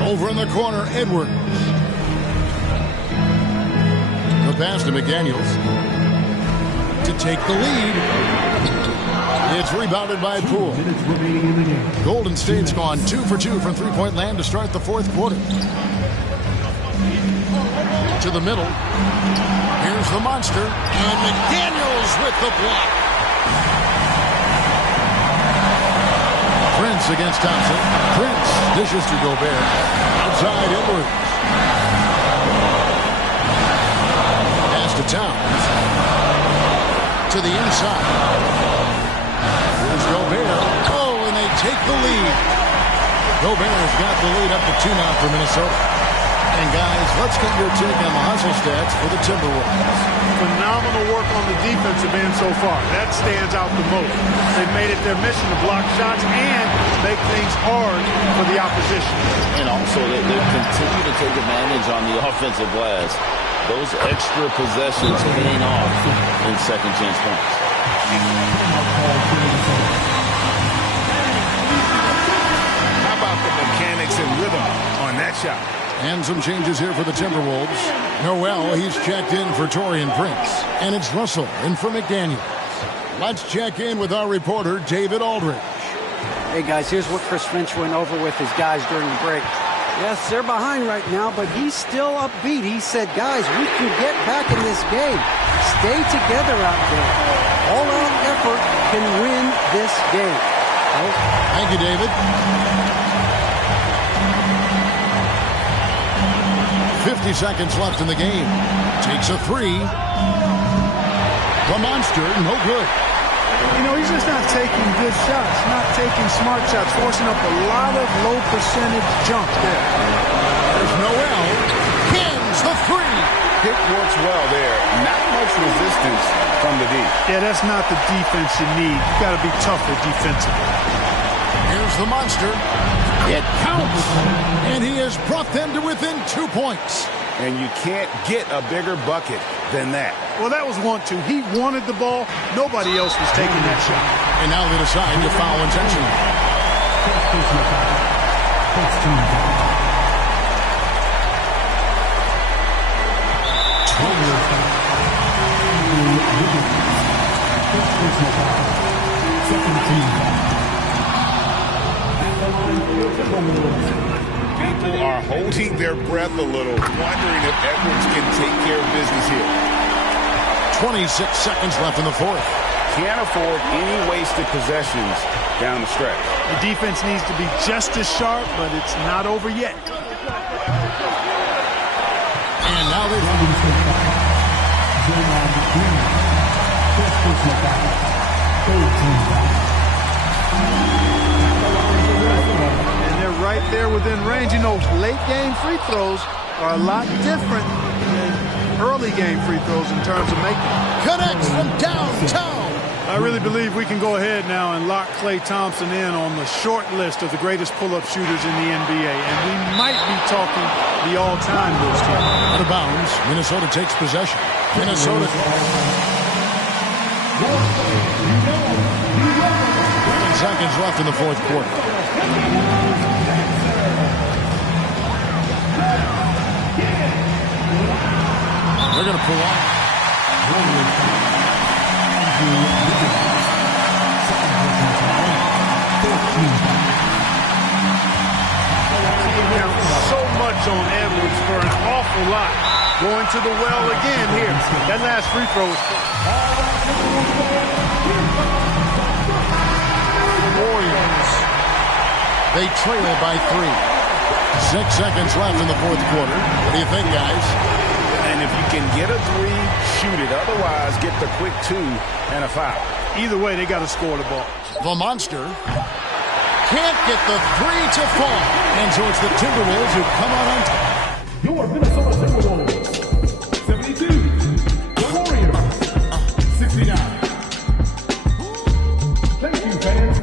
one. Over in the corner, Edwards. The pass to McDaniels to take the lead. It's rebounded by Poole. Golden State's gone 2 for 2 from three-point land to start the fourth quarter. To the middle. Here's the monster. And McDaniels with the block. Prince against Thompson. Prince dishes to Gobert. Outside Edwards. Pass to Towns. To the inside. Here's Gobert. Oh, and they take the lead. Gobert has got the lead up to 2 now for Minnesota. And guys, let's get your take on the hustle stats for the Timberwolves. Phenomenal work on the defensive end so far. That stands out the most. They've made it their mission to block shots and make things hard for the opposition. And also, they continue to take advantage on the offensive glass. Those extra possessions paying off in second chance points. How about the mechanics and rhythm on that shot? And some changes here for the Timberwolves. Noel, he's checked in for Taurean Prince. And it's Russell in for McDaniels. Let's check in with our reporter, David Aldridge. Hey, guys, here's what Chris Finch went over with his guys during the break. Yes, they're behind right now, but he's still upbeat. He said, guys, we can get back in this game. Stay together out there. All-out effort can win this game. Oh. Thank you, David. 50 seconds left in the game. Takes a three. The monster, no good. You know, he's just not taking good shots, not taking smart shots, forcing up a lot of low percentage jump there. There's Noel. Pins the three. Pick works well there. Not much resistance from the D. Yeah, that's not the defense you need. You got to be tougher defensively. Here's the monster. It counts. And he has brought them to within 2 points. And you can't get a bigger bucket than that. Well, that was 1-2. He wanted the ball. Nobody else was taking that shot. And now they decide to foul intentionally. People are holding their breath a little, wondering if Edwards can take care of business here. 26 seconds left in the fourth. Can't afford any wasted possessions down the stretch. The defense needs to be just as sharp, but it's not over yet. And now they're and they're right there within range. You know, late game free throws are a lot different than early game free throws in terms of making. Connects from downtown. I really believe we can go ahead now and lock Klay Thompson in on the short list of the greatest pull-up shooters in the NBA, and we might be talking the all-time list here. Out of bounds, Minnesota takes possession. Minnesota. 7 seconds left in the fourth quarter. They're going to pull off. So much on Edwards for an awful lot. Going to the well again here. That last free throw was Warriors. They trail by 3. 6 seconds left in the fourth quarter. What do you think, guys? And if you can get a three, shoot it. Otherwise, get the quick 2 and a foul. Either way, they got to score the ball. The monster can't get the 3 to fall. And so it's the Timberwolves who come out on top. Your Minnesota Timberwolves, 72. The Warriors, 69. Thank you, fans.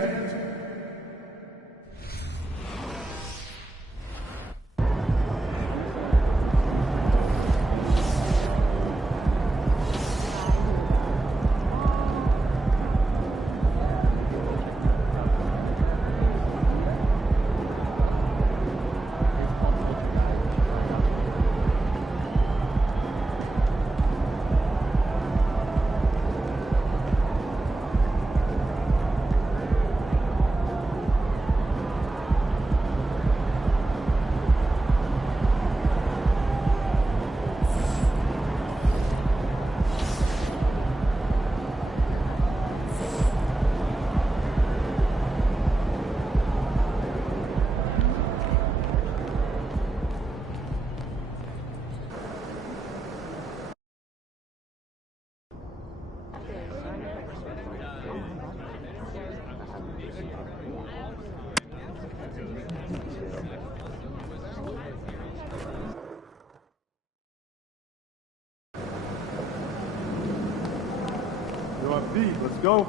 You're on beat. Let's go.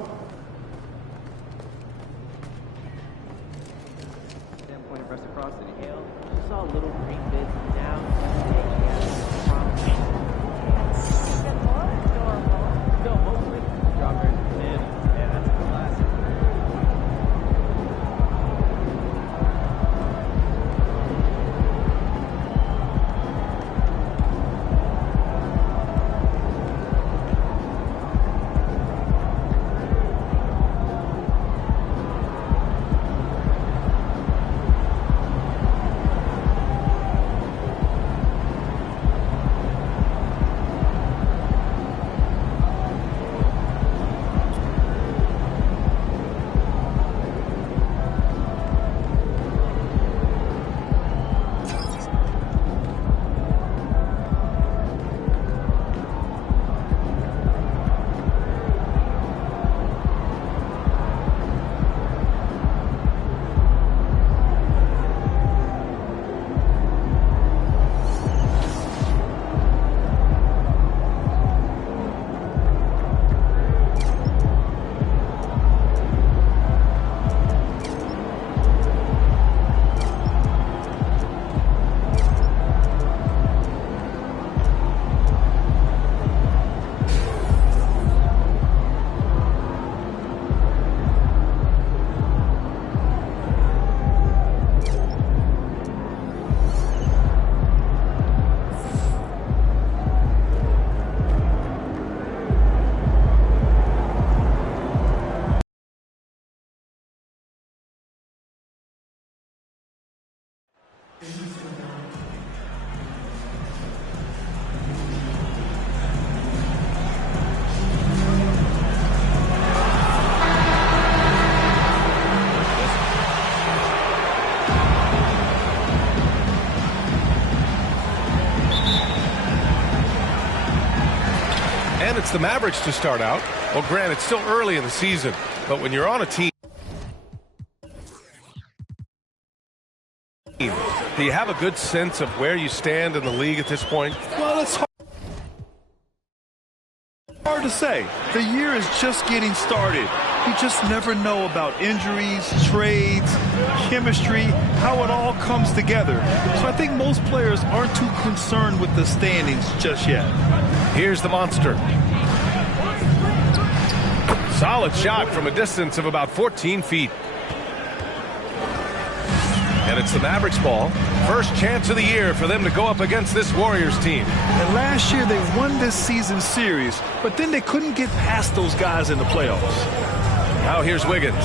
Standpoint of reciprocity. Just saw little green bits down. Yeah, no, mostly strawberries and banana. Yeah, that's a classic. It's the Mavericks to start out. Well, Grant, it's still early in the season, but when you're on a team, do you have a good sense of where you stand in the league at this point? Well, it's hard to say. The year is just getting started. You just never know about injuries, trades, chemistry, how it all comes together. So I think most players aren't too concerned with the standings just yet. Here's the monster. Solid shot from a distance of about 14 feet. And it's the Mavericks ball. First chance of the year for them to go up against this Warriors team. And last year they won this season series, but then they couldn't get past those guys in the playoffs. Now here's Wiggins.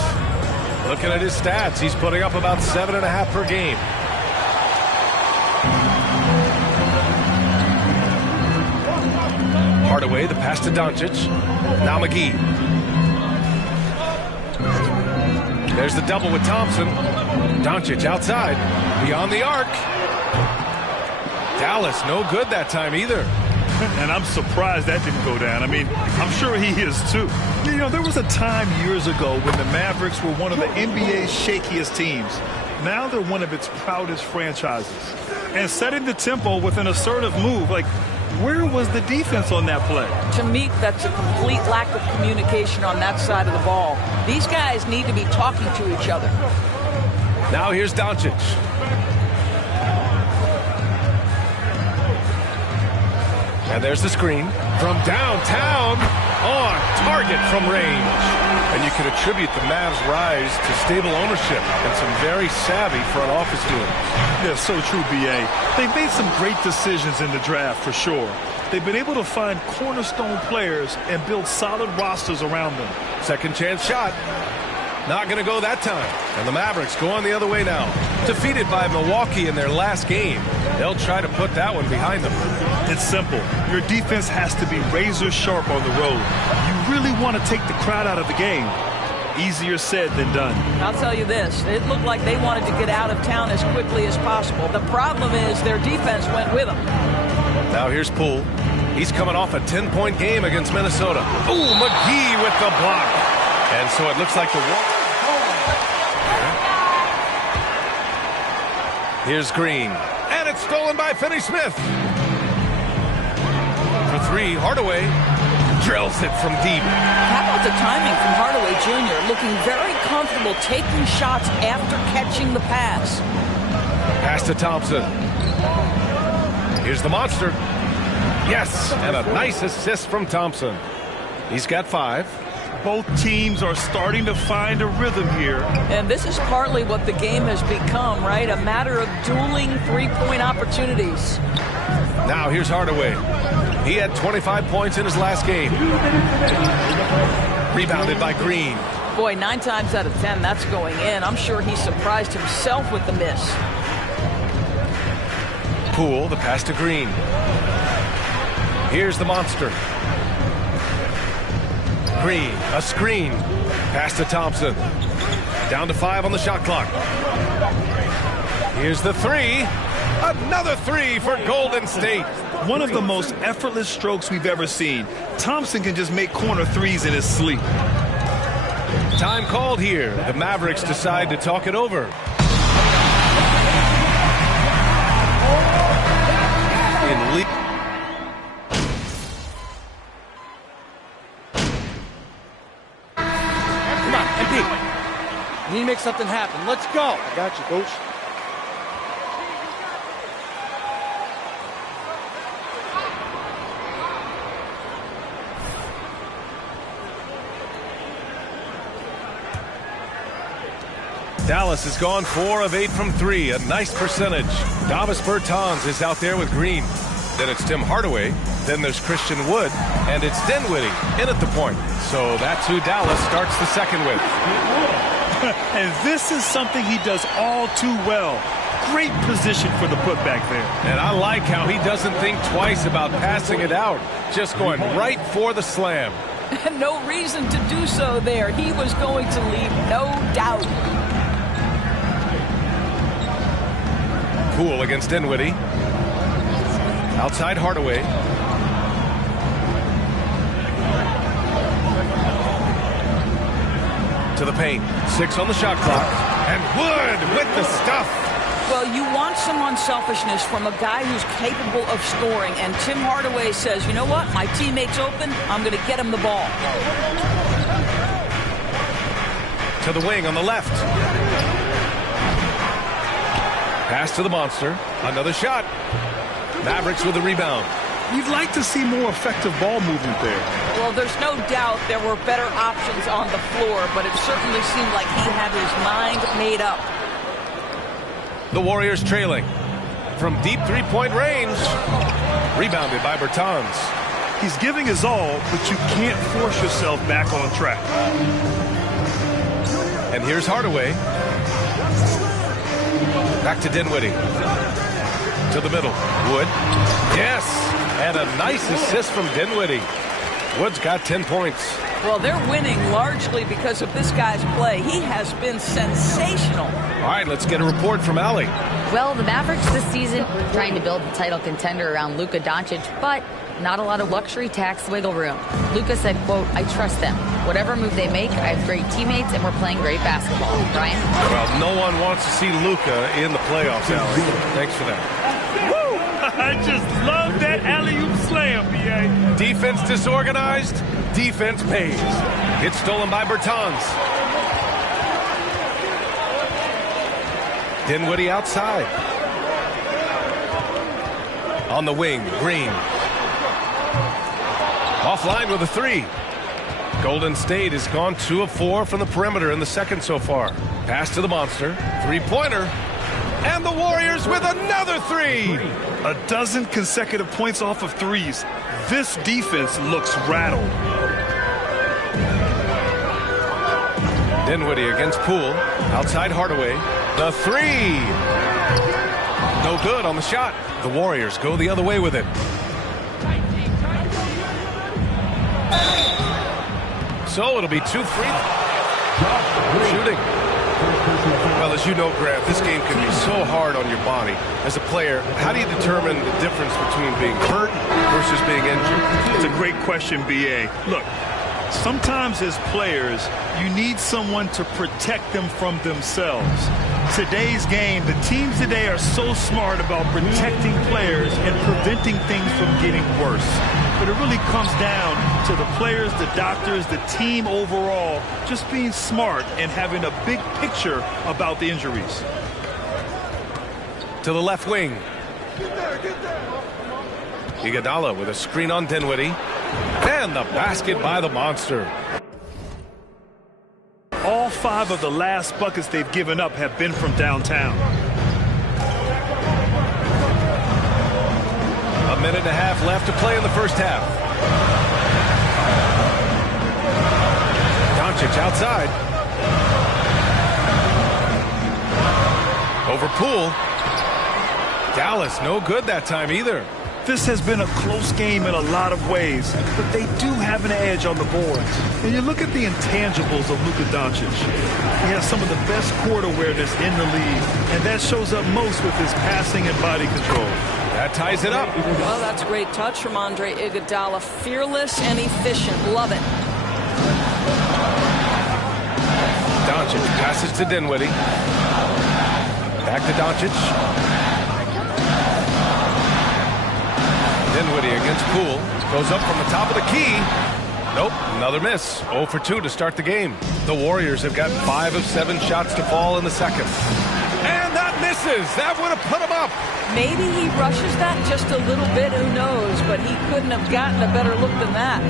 Looking at his stats, he's putting up about 7.5 per game. Hardaway, the pass to Doncic. Now McGee. There's the double with Thompson. Doncic outside, beyond the arc. Dallas, no good that time either. And I'm surprised that didn't go down. I mean, I'm sure he is too. You know, there was a time years ago when the Mavericks were one of the NBA's shakiest teams. Now they're one of its proudest franchises. And setting the tempo with an assertive move, like, where was the defense on that play? To me, that's a complete lack of communication on that side of the ball. These guys need to be talking to each other. Now here's Doncic. And there's the screen from downtown, on target from range. And you can attribute the Mavs' rise to stable ownership and some very savvy front office dealings. Yeah, so true, B.A. They've made some great decisions in the draft, for sure. They've been able to find cornerstone players and build solid rosters around them. Second chance shot. Not going to go that time. And the Mavericks going the other way now. Defeated by Milwaukee in their last game. They'll try to put that one behind them. It's simple. Your defense has to be razor sharp on the road. You really want to take the crowd out of the game. Easier said than done. I'll tell you this. It looked like they wanted to get out of town as quickly as possible. The problem is their defense went with them. Now here's Poole. He's coming off a 10-point game against Minnesota. Ooh, McGee with the block. And so it looks like the Here's Green. And it's stolen by Finney-Smith. For three, Hardaway drills it from deep. How about the timing from Hardaway Jr. looking very comfortable taking shots after catching the pass. Pass to Thompson. Here's the monster. Yes, and a nice assist from Thompson. He's got 5. Both teams are starting to find a rhythm here. And this is partly what the game has become, right? A matter of dueling three-point opportunities. Now here's Hardaway. He had 25 points in his last game. Rebounded by Green. Boy, 9 times out of 10, that's going in. I'm sure he surprised himself with the miss. Poole, the pass to Green. Here's the monster. Green, a screen. Pass to Thompson. Down to 5 on the shot clock. Here's the 3. Another 3 for Golden State. One of the most effortless strokes we've ever seen. Thompson can just make corner threes in his sleep. Time called here. The Mavericks decide to talk it over. In lead. Come on, MP. We need to make something happen. Let's go. I got you, Coach. Dallas has gone 4 of 8 from 3, a nice percentage. Davis Bertans is out there with Green. Then it's Tim Hardaway. Then there's Christian Wood. And it's Dinwiddie in at the point. So that's who Dallas starts the second with. And this is something he does all too well. Great position for the putback there. And I like how he doesn't think twice about passing it out. Just going right for the slam. No reason to do so there. He was going to leave no doubt. Poole against Dinwiddie. Outside Hardaway. To the paint. 6 on the shot clock. And Wood with the stuff. Well, you want some unselfishness from a guy who's capable of scoring, and Tim Hardaway says, you know what, my teammate's open, I'm going to get him the ball. To the wing on the left. Pass to the monster. Another shot. Mavericks with the rebound. You'd like to see more effective ball movement there. Well, there's no doubt there were better options on the floor, but it certainly seemed like he had his mind made up. The Warriors trailing from deep three-point range. Rebounded by Bertans. He's giving his all, but you can't force yourself back on track. And here's Hardaway. Back to Dinwiddie. To the middle. Wood. Yes! And a nice assist from Dinwiddie. Wood's got 10 points. Well, they're winning largely because of this guy's play. He has been sensational. All right, let's get a report from Allie. Well, the Mavericks this season trying to build the title contender around Luka Doncic, but not a lot of luxury tax wiggle room. Luka said, quote, I trust them. Whatever move they make, I have great teammates, and we're playing great basketball. Brian? Well, no one wants to see Luka in the playoffs, Allie. Thanks for that. Woo! I just love that alley-oop slam, B.A. Defense disorganized, defense pays. It's stolen by Bertans. Dinwiddie outside. On the wing, Green. Offline with a 3. Golden State has gone 2 of 4 from the perimeter in the second so far. Pass to the monster. 3-pointer. And the Warriors with another 3. A dozen consecutive points off of threes. This defense looks rattled. Dinwiddie against Poole. Outside Hardaway. The 3. No good on the shot. The Warriors go the other way with it. So it'll be 2 free. Shooting. Well, as you know, Grant, this game can be so hard on your body. As a player, how do you determine the difference between being hurt versus being injured? It's a great question, B.A. Look, sometimes as players, you need someone to protect them from themselves. Today's game, the teams today are so smart about protecting players and preventing things from getting worse. But it really comes down to the players, the doctors, the team overall, just being smart and having a big picture about the injuries. To the left wing. Iguodala with a screen on Dinwiddie. And the basket by the monster. All 5 of the last buckets they've given up have been from downtown. A minute and a half left to play in the first half. Doncic outside. Over Poole. Dallas no good that time either. This has been a close game in a lot of ways, but they do have an edge on the boards. And you look at the intangibles of Luka Doncic. He has some of the best court awareness in the league, and that shows up most with his passing and body control. That ties it up. Well, that's a great touch from Andre Iguodala. Fearless and efficient. Love it. Doncic passes to Dinwiddie. Back to Doncic. Dinwiddie against Poole. Goes up from the top of the key. Nope, another miss. 0 for 2 to start the game. The Warriors have got 5 of 7 shots to fall in the second. And that misses. That would have put him up. Maybe he rushes that just a little bit. Who knows? But he couldn't have gotten a better look than that.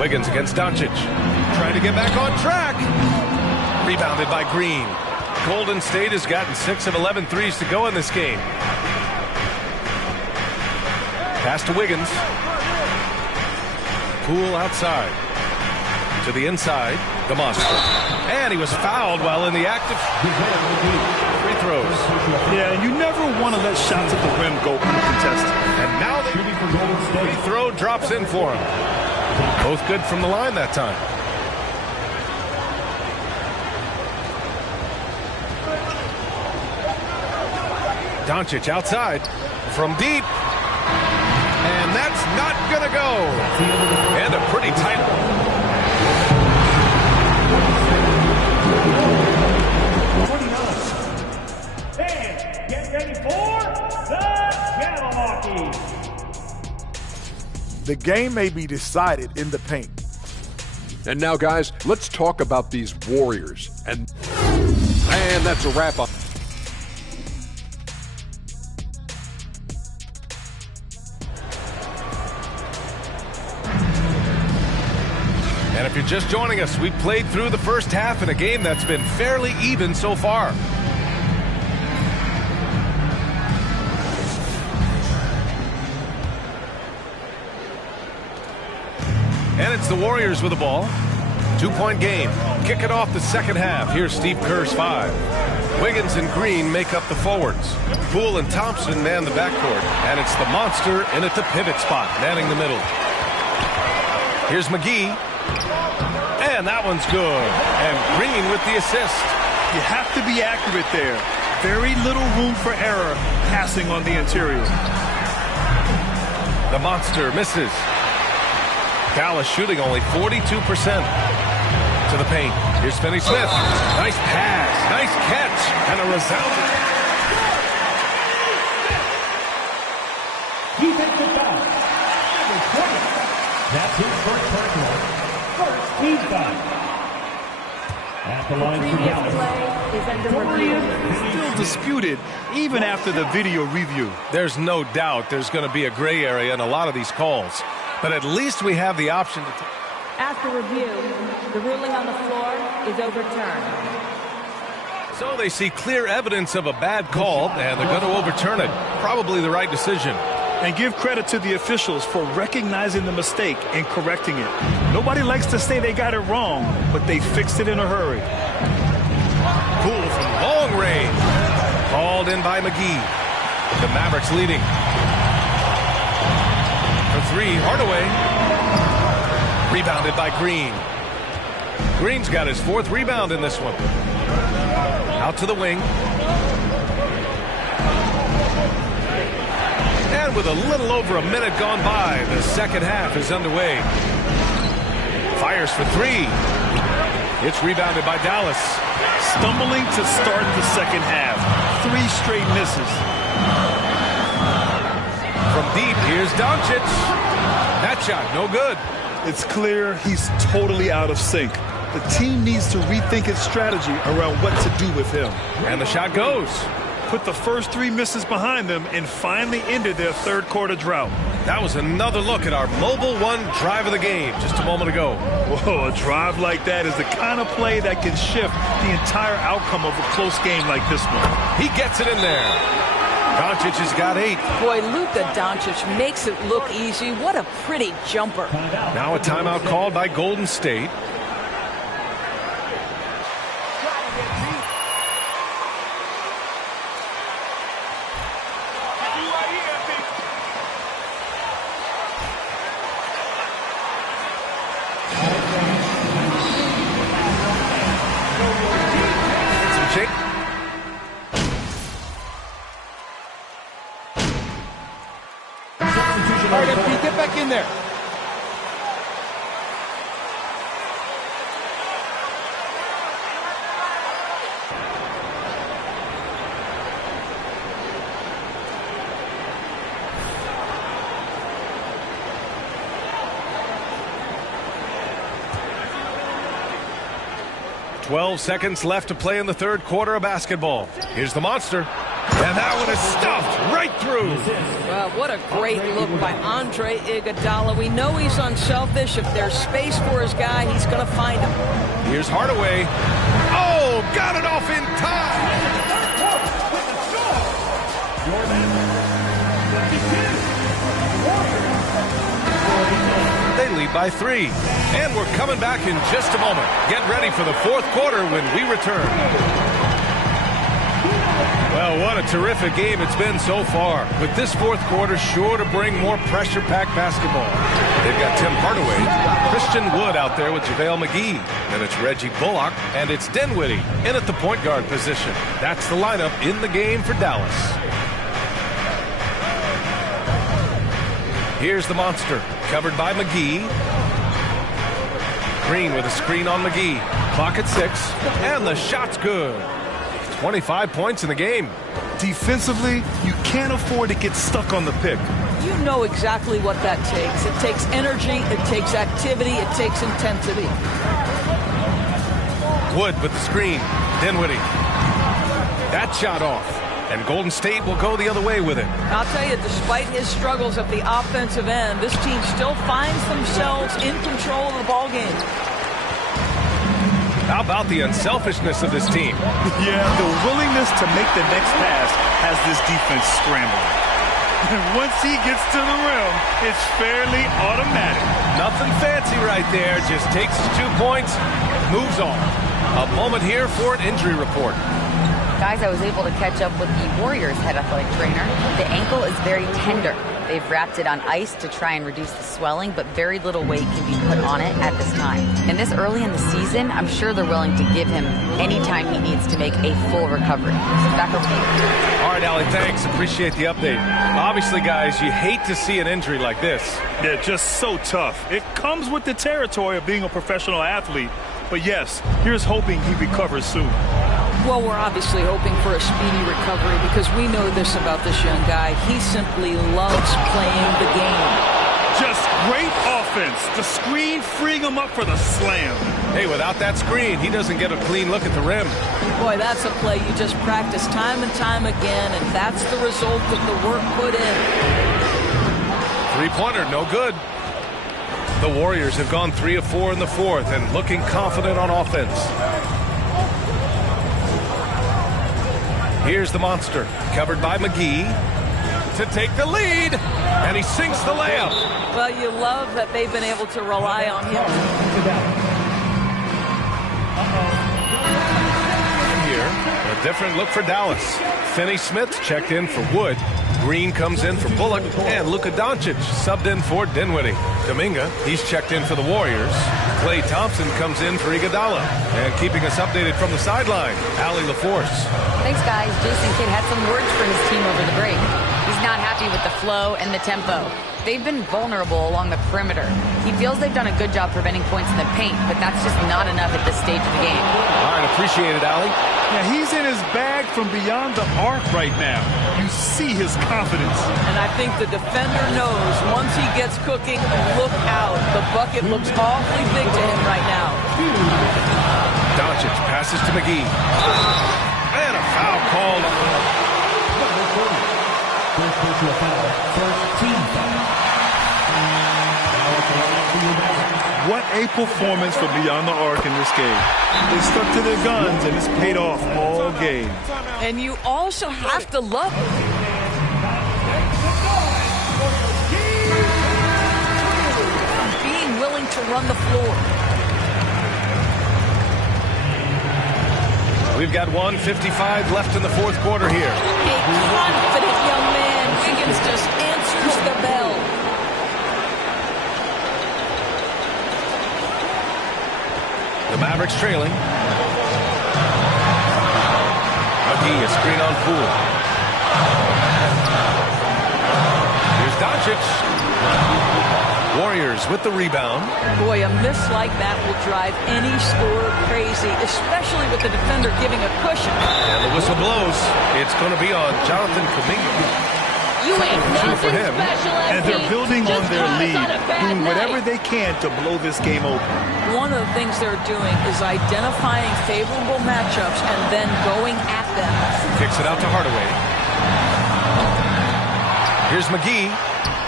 Wiggins against Doncic. Trying to get back on track. Rebounded by Green. Golden State has gotten 6 of 11 threes to go in this game. Pass to Wiggins. Poole outside. To the inside, the monster. And he was fouled while in the act of free throws. Yeah, and you never want to let shots at the rim go uncontested. And now the free throw drops in for him. Both good from the line that time. Doncic outside from deep. And that's not going to go. And a pretty tight one. The game may be decided in the paint. And now, guys, let's talk about these Warriors. And that's a wrap-up. And if you're just joining us, we played through the first half in a game that's been fairly even so far. And it's the Warriors with the ball. 2-point game. Kicking off the second half. Here's Steve Kerr's 5. Wiggins and Green make up the forwards. Poole and Thompson man the backcourt. And it's the monster in at the pivot spot, manning the middle. Here's McGee. And that one's good. And Green with the assist. You have to be accurate there. Very little room for error passing on the interior. The monster misses. Dallas shooting only 42% to the paint. Here's Finney-Smith. Nice pass. Nice catch. And a resounding. Defensive foul. Number 20. That's his first personal. First team foul. At the line for Dallas. Still disputed even after the video review. There's no doubt there's going to be a gray area in a lot of these calls. But at least we have the option to take. After review, the ruling on the floor is overturned. So they see clear evidence of a bad call, and they're going to overturn it. Probably the right decision. And give credit to the officials for recognizing the mistake and correcting it. Nobody likes to say they got it wrong, but they fixed it in a hurry. Poole from long range. Called in by McGee. The Mavericks leading. For 3, Hardaway. Rebounded by Green. Green's got his 4th rebound in this one. Out to the wing. And with a little over a minute gone by, the second half is underway. Fires for 3. It's rebounded by Dallas. Stumbling to start the second half. 3 straight misses. From deep, here's Doncic. That shot, no good. It's clear he's totally out of sync. The team needs to rethink its strategy around what to do with him. And the shot goes. Put the first 3 misses behind them and finally ended their third quarter drought. That was another look at our Mobile One drive of the game just a moment ago. Whoa, a drive like that is the kind of play that can shift the entire outcome of a close game like this one. He gets it in there. Doncic has got 8. Boy, Luka Doncic makes it look easy. What a pretty jumper. Now a timeout called by Golden State. All right, FP, get back in there. .12 seconds left to play in the third quarter of basketball. Here's the monster. And that one is stuffed right through. Well, what a great look by Andre Iguodala. We know he's unselfish. If there's space for his guy, he's going to find him. Here's Hardaway. Oh, got it off in time. They lead by 3. And we're coming back in just a moment. Get ready for the fourth quarter when we return. Well, what a terrific game it's been so far. With this fourth quarter sure to bring more pressure-packed basketball. They've got Tim Hardaway, Christian Wood out there with JaVale McGee. And it's Reggie Bullock, and it's Dinwiddie in at the point guard position. That's the lineup in the game for Dallas. Here's the monster, covered by McGee. Green with a screen on McGee. Clock at 6, and the shot's good. 25 points in the game. Defensively, you can't afford to get stuck on the pick. you know exactly what that takes. It takes energy, it takes activity, it takes intensity. Wood with the screen. Dinwiddie. That shot off. And Golden State will go the other way with it. I'll tell you, despite his struggles at the offensive end, this team still finds themselves in control of the ball game. How about the unselfishness of this team? Yeah, the willingness to make the next pass has this defense scrambling. And once he gets to the rim, it's fairly automatic. Nothing fancy right there. Just takes his 2 points, moves on. A moment here for an injury report. Guys, I was able to catch up with the Warriors head athletic trainer. The ankle is very tender. They've wrapped it on ice to try and reduce the swelling, but very little weight can be put on it at this time. And this early in the season, I'm sure they're willing to give him any time he needs to make a full recovery. Back over to you. All right, Allie, thanks. Appreciate the update. Obviously, guys, you hate to see an injury like this. Yeah, just so tough. It comes with the territory of being a professional athlete. But yes, here's hoping he recovers soon. Well, we're obviously hoping for a speedy recovery because we know this about this young guy. He simply loves playing the game. Just great offense. The screen freeing him up for the slam. Hey, without that screen, he doesn't get a clean look at the rim. Boy, that's a play you just practice time and time again, and that's the result of the work put in. Three-pointer, no good. The Warriors have gone 3 of 4 in the fourth and looking confident on offense. Here's the monster, covered by McGee, to take the lead, and he sinks the layup. Well, you love that they've been able to rely on him. Here, a different look for Dallas. Finney-Smith checked in for Wood. Green comes in for Bullock, and Luka Doncic subbed in for Dinwiddie. Kuminga, he's checked in for the Warriors. Klay Thompson comes in for Iguodala. And keeping us updated from the sideline, Allie LaForce. Thanks, guys. Jason Kidd had some words for his team over the break. He's not happy with the flow and the tempo. They've been vulnerable along the perimeter. He feels they've done a good job preventing points in the paint, but that's just not enough at this stage of the game. All right, appreciate it, Allie. Yeah, he's in his bag from beyond the arc right now. You see his confidence. And I think the defender knows once he gets cooking, look out. The bucket looks awfully big to him right now. Doncic passes to McGee. And a foul called. First personal foul. First team foul. What a performance from beyond the arc in this game. They stuck to their guns, and it's paid off all game. And you also have to love it. Being willing to run the floor. We've got 1:55 left in the fourth quarter here. A confident young man. Wiggins just answers the bell. The Mavericks trailing. McGee, a screen on Poole. Here's Doncic. Warriors with the rebound. Boy, a miss like that will drive any scorer crazy, especially with the defender giving a cushion. And the whistle blows. It's going to be on Jonathan Kuminga. You ain't for him. And they're building on their lead, doing whatever they can to blow this game open. One of the things they're doing is identifying favorable matchups and then going at them. Kicks it out to Hardaway. Here's McGee.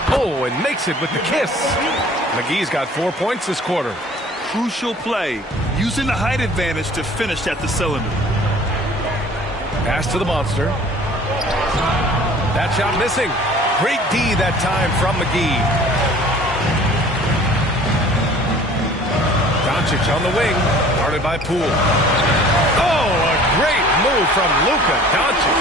Oh, and makes it with the kiss. McGee's got 4 points this quarter. Crucial play, using the height advantage to finish at the cylinder. Pass to the monster. That shot missing. Great D that time from McGee. Doncic on the wing, guarded by Poole. Oh, a great move from Luka Doncic.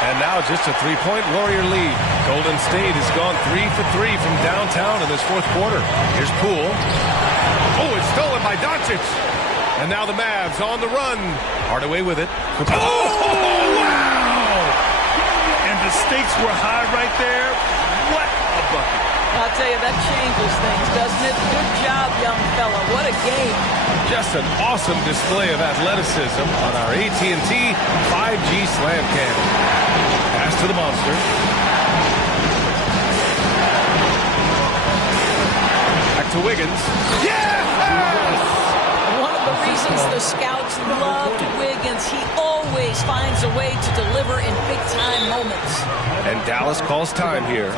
And now just a three-point Warrior lead. Golden State has gone 3 for 3 from downtown in this fourth quarter. Here's Poole. Oh, it's stolen by Doncic. And now the Mavs on the run. Hardaway with it. Oh, wow! And the stakes were high right there. What a bucket. I'll tell you, that changes things, doesn't it? Good job, young fella. What a game. Just an awesome display of athleticism on our AT&T 5G Slam Cannon. Pass to the monster. to Wiggins. Yes! One of the reasons the scouts loved Wiggins, he always finds a way to deliver in big-time moments. And Dallas calls time here.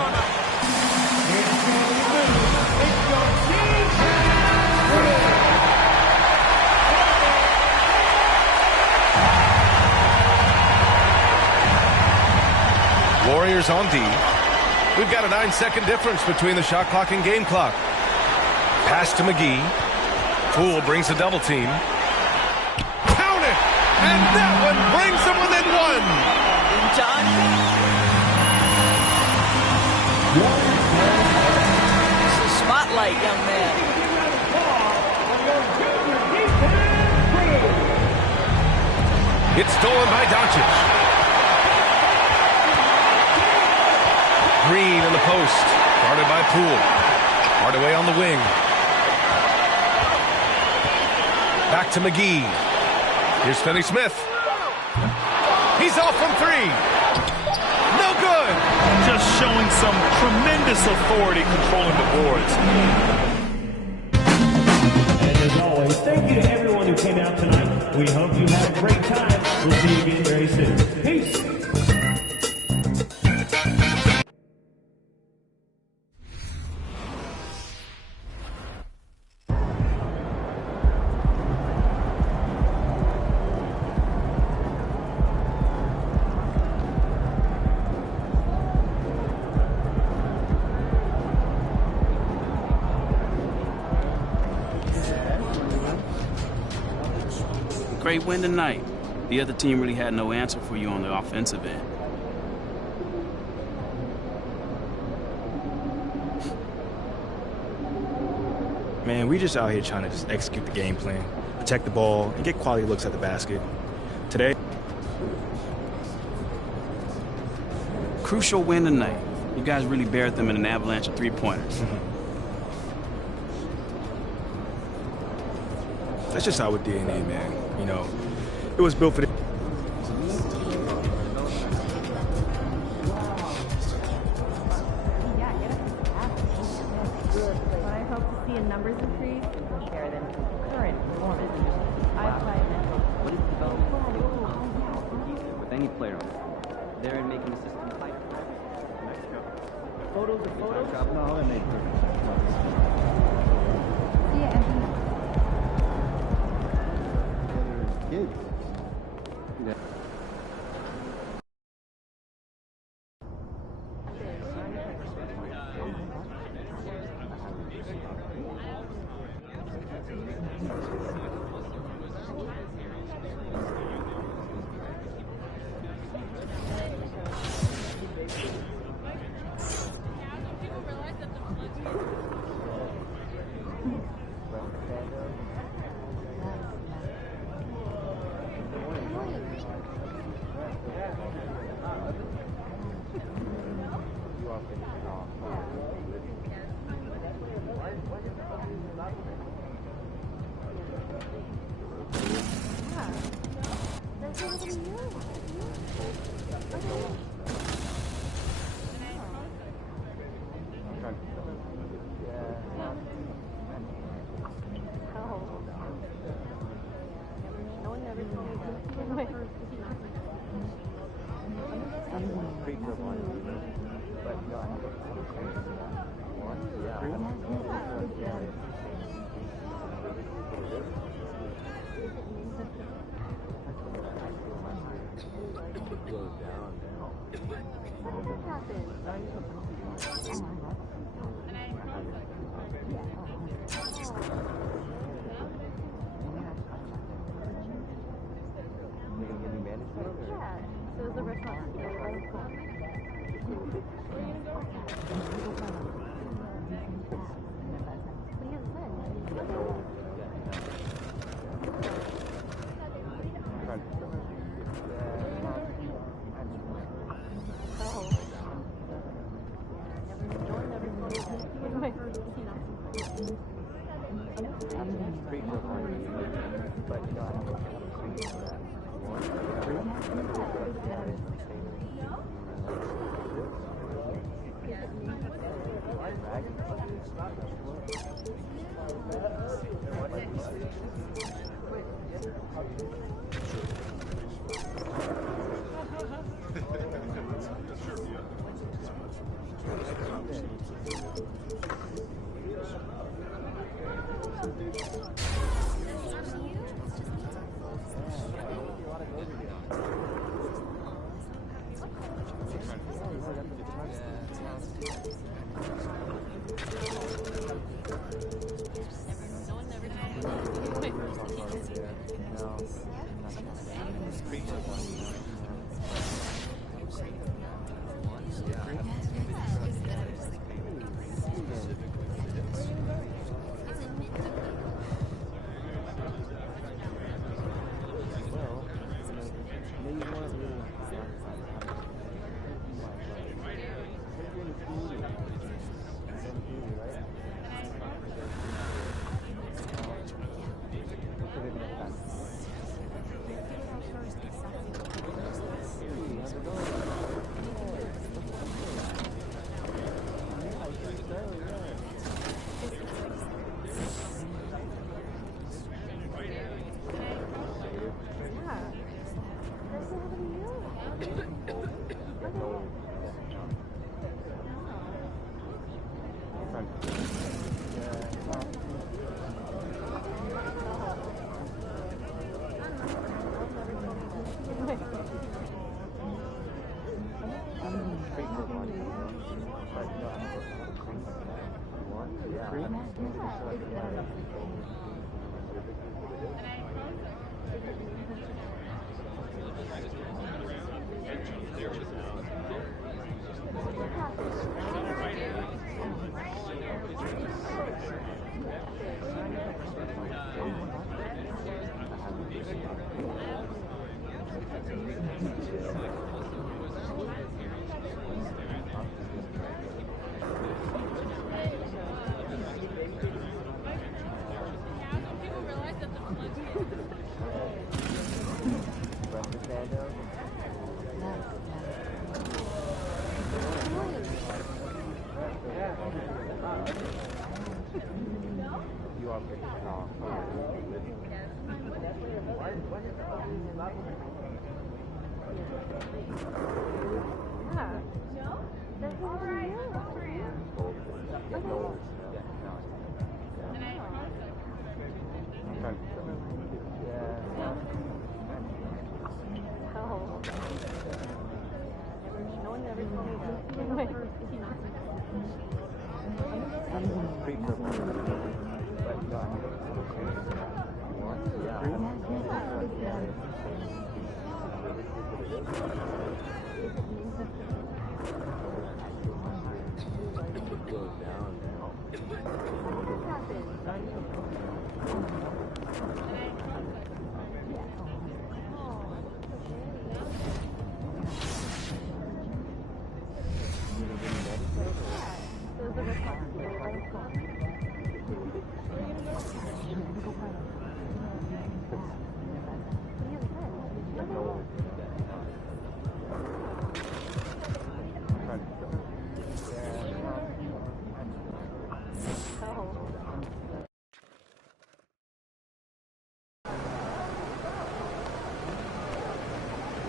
Warriors on D. We've got a 9-second difference between the shot clock and game clock. Pass to McGee. Poole brings a double team. Count it! And that one brings them within one. John. It's the spotlight, young man. It's stolen by Doncic. Green in the post, guarded by Poole. Hardaway on the wing. Back to McGee. Here's Finney Smith. He's off from three. No good. Just showing some tremendous authority controlling the boards. And as always, thank you to everyone who came out tonight. We hope you had a great time. We'll see you again very soon. Peace. Great win tonight. The other team really had no answer for you on the offensive end. Man, we just out here trying to just execute the game plan, protect the ball, and get quality looks at the basket. Today, crucial win tonight. You guys really buried them in an avalanche of three-pointers. That's just our DNA, man. You know, it was built for the... I hope to see a numbers increase and compare them to current performance. With any player on it. They're in making the system tight. Photos of photos? No, they make kids. Yeah.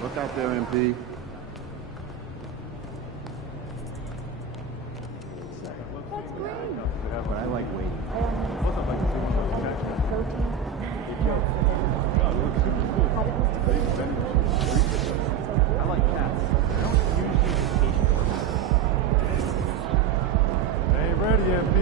Look out there, MP. That's great. Whatever, I like waiting. I like cats. I don't usually vacation. Hey, ready, MP.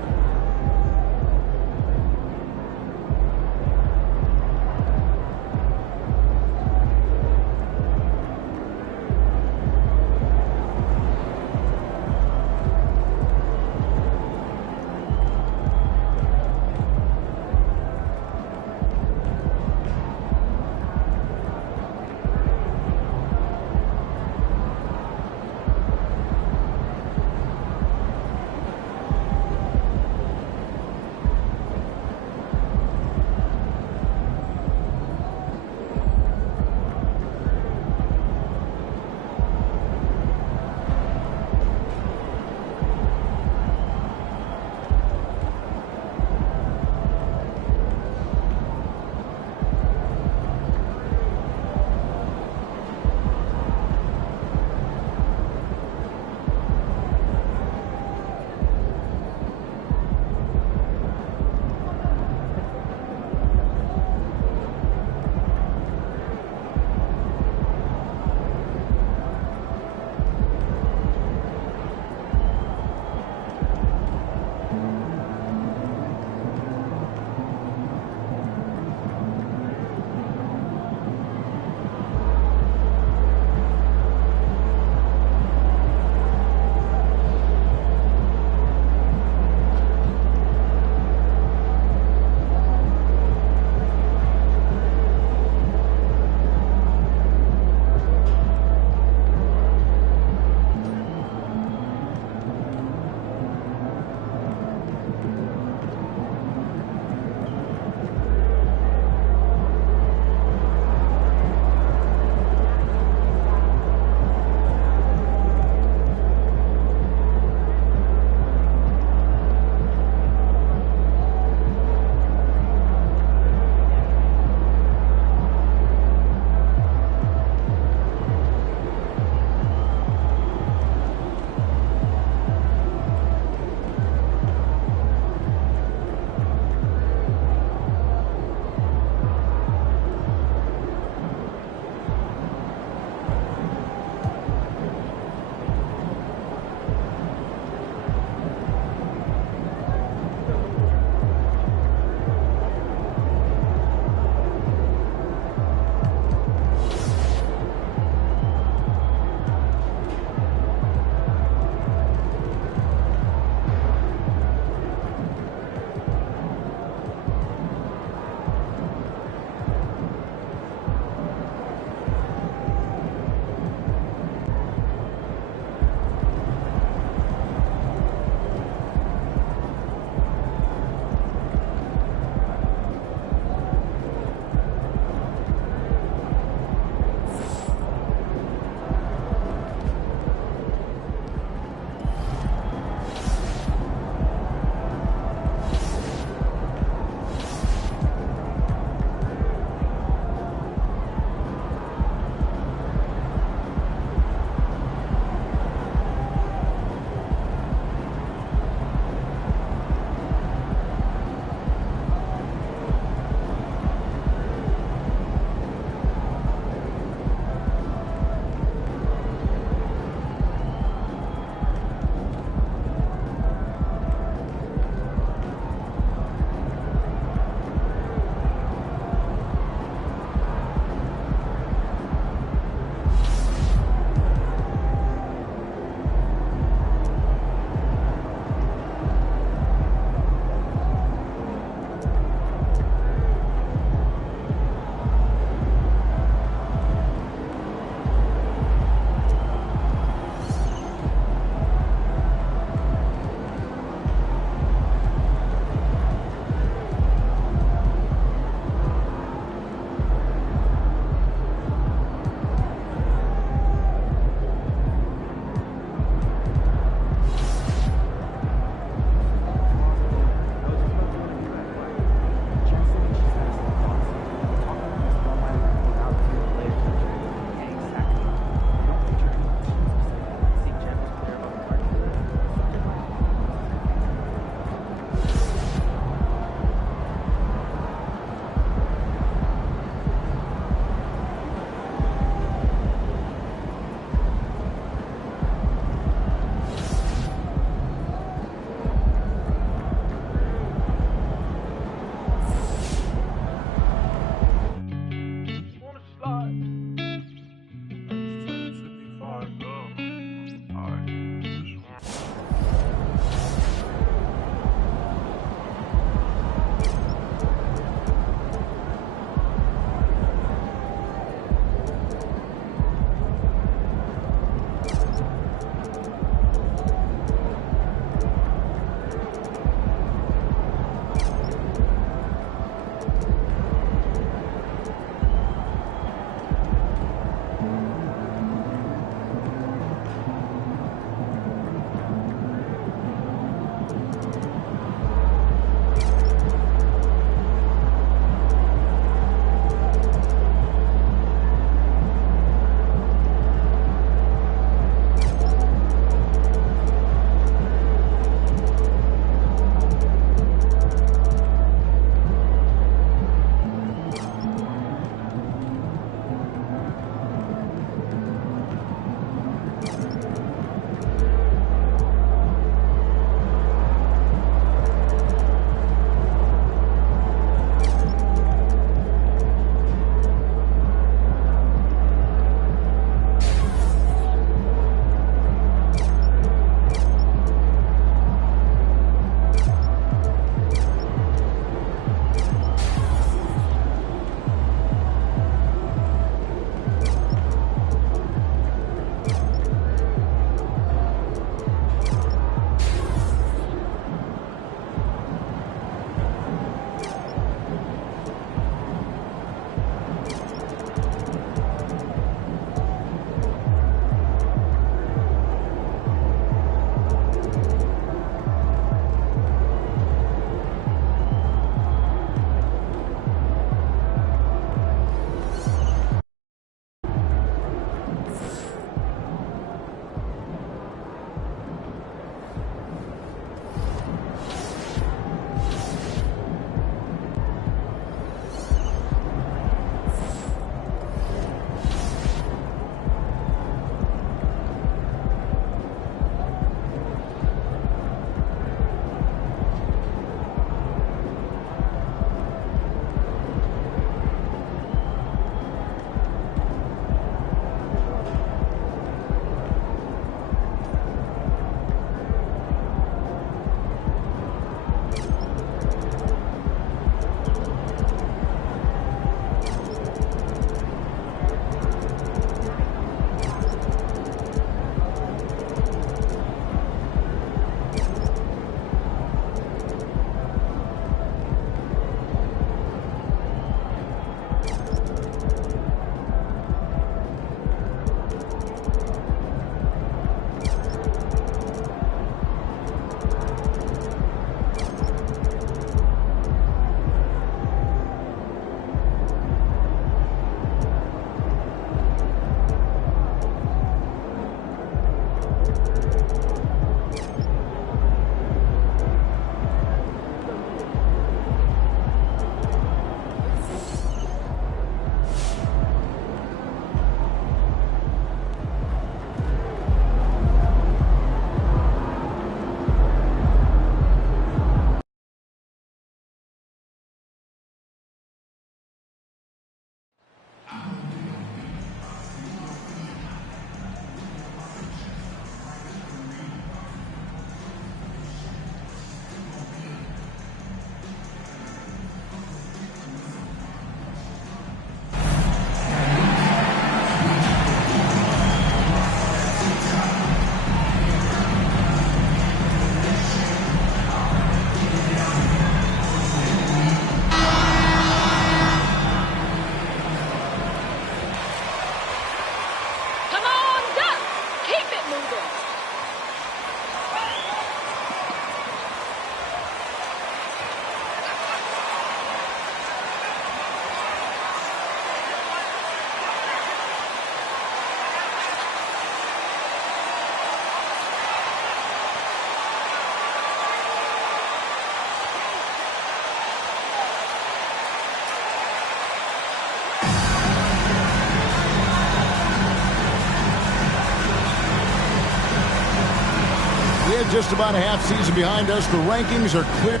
With just about a half season behind us, the rankings are clear.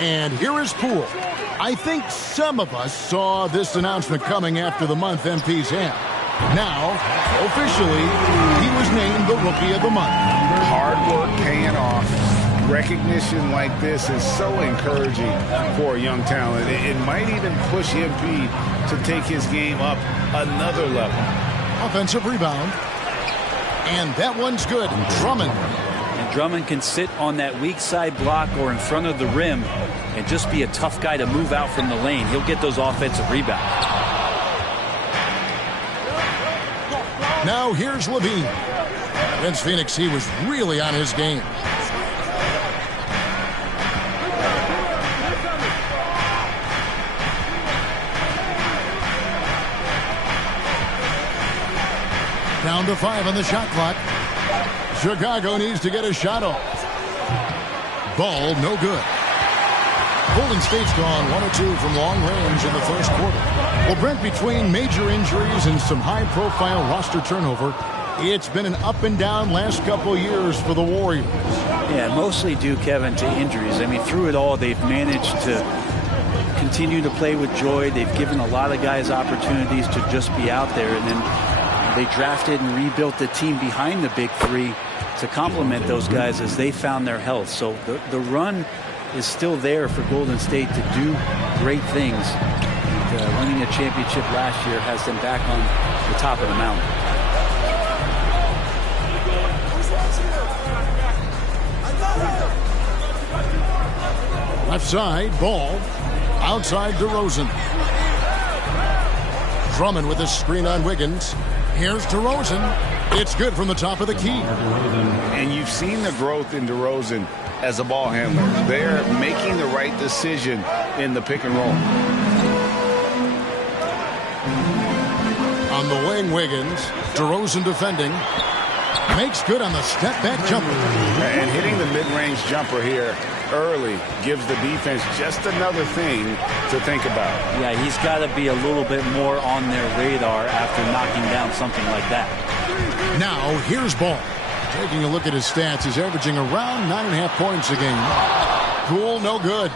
And here is Poole. I think some of us saw this announcement coming after the month MP's had. Now, officially, he was named the Rookie of the Month. Hard work paying off. Recognition like this is so encouraging for a young talent. It might even push MP to take his game up another level. Offensive rebound. And that one's good. Drummond. And Drummond can sit on that weak side block or in front of the rim and just be a tough guy to move out from the lane. He'll get those offensive rebounds. Now here's Levine. Against Phoenix, he was really on his game. Down to 5 on the shot clock. Chicago needs to get a shot off. Ball no good. Golden State's gone 1 of 2 from long range in the first quarter. Well, Brent, between major injuries and some high-profile roster turnover, it's been an up and down last couple of years for the Warriors. Yeah, mostly due, Kevin, to injuries. I mean, through it all, they've managed to continue to play with joy. They've given a lot of guys opportunities to just be out there, and then they drafted and rebuilt the team behind the big three to complement those guys as they found their health. So the run is still there for Golden State to do great things. And, winning a championship last year has them back on the top of the mountain. Left side, Ball. Outside DeRozan. Drummond with a screen on Wiggins. Here's DeRozan. It's good from the top of the key. And you've seen the growth in DeRozan as a ball handler. They're making the right decision in the pick and roll. On the wing, Wiggins. DeRozan defending. Makes good on the step-back jumper. And hitting the mid-range jumper here early gives the defense just another thing to think about. Yeah, he's got to be a little bit more on their radar after knocking down something like that. Now, here's Ball. Taking a look at his stats, he's averaging around 9.5 points a game. Cool, no good.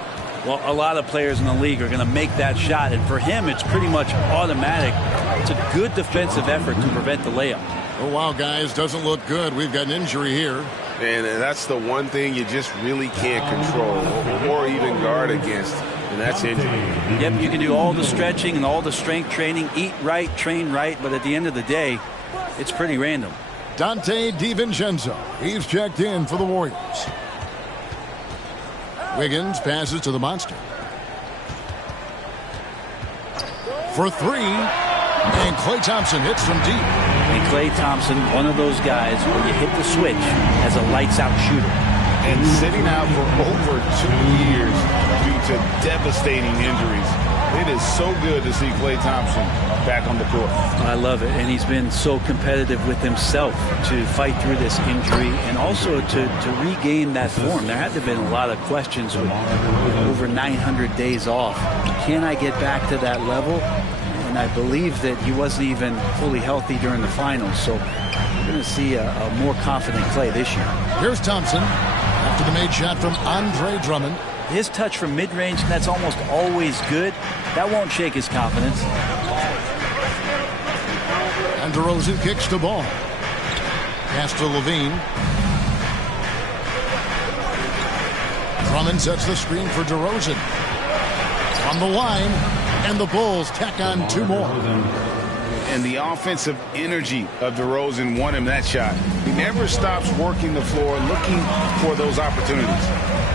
Well, a lot of players in the league are going to make that shot, and for him, it's pretty much automatic. It's a good defensive effort to prevent the layup. Oh, wow, guys, doesn't look good. We've got an injury here. And that's the one thing you just really can't control or even guard against, and that's injury. Yep, you can do all the stretching and all the strength training, eat right, train right, but at the end of the day, it's pretty random. Dante DiVincenzo. He's checked in for the Warriors. Wiggins passes to the monster. For 3. And Klay Thompson hits from deep. And Klay Thompson, one of those guys where you hit the switch as a lights-out shooter. And sitting out for over 2 years due to devastating injuries. It is so good to see Klay Thompson back on the court. I love it, and he's been so competitive with himself to fight through this injury and also to regain that form. There had to have been a lot of questions with over 900 days off. Can I get back to that level? And I believe that he wasn't even fully healthy during the finals, so we're going to see a more confident Klay this year. Here's Thompson after the made shot from Andre Drummond. His touch from mid-range, that's almost always good. That won't shake his confidence. And DeRozan kicks the ball. Pass to Levine. Drummond sets the screen for DeRozan. On the line, and the Bulls tack on 2 more. And the offensive energy of DeRozan won him that shot. He never stops working the floor, looking for those opportunities.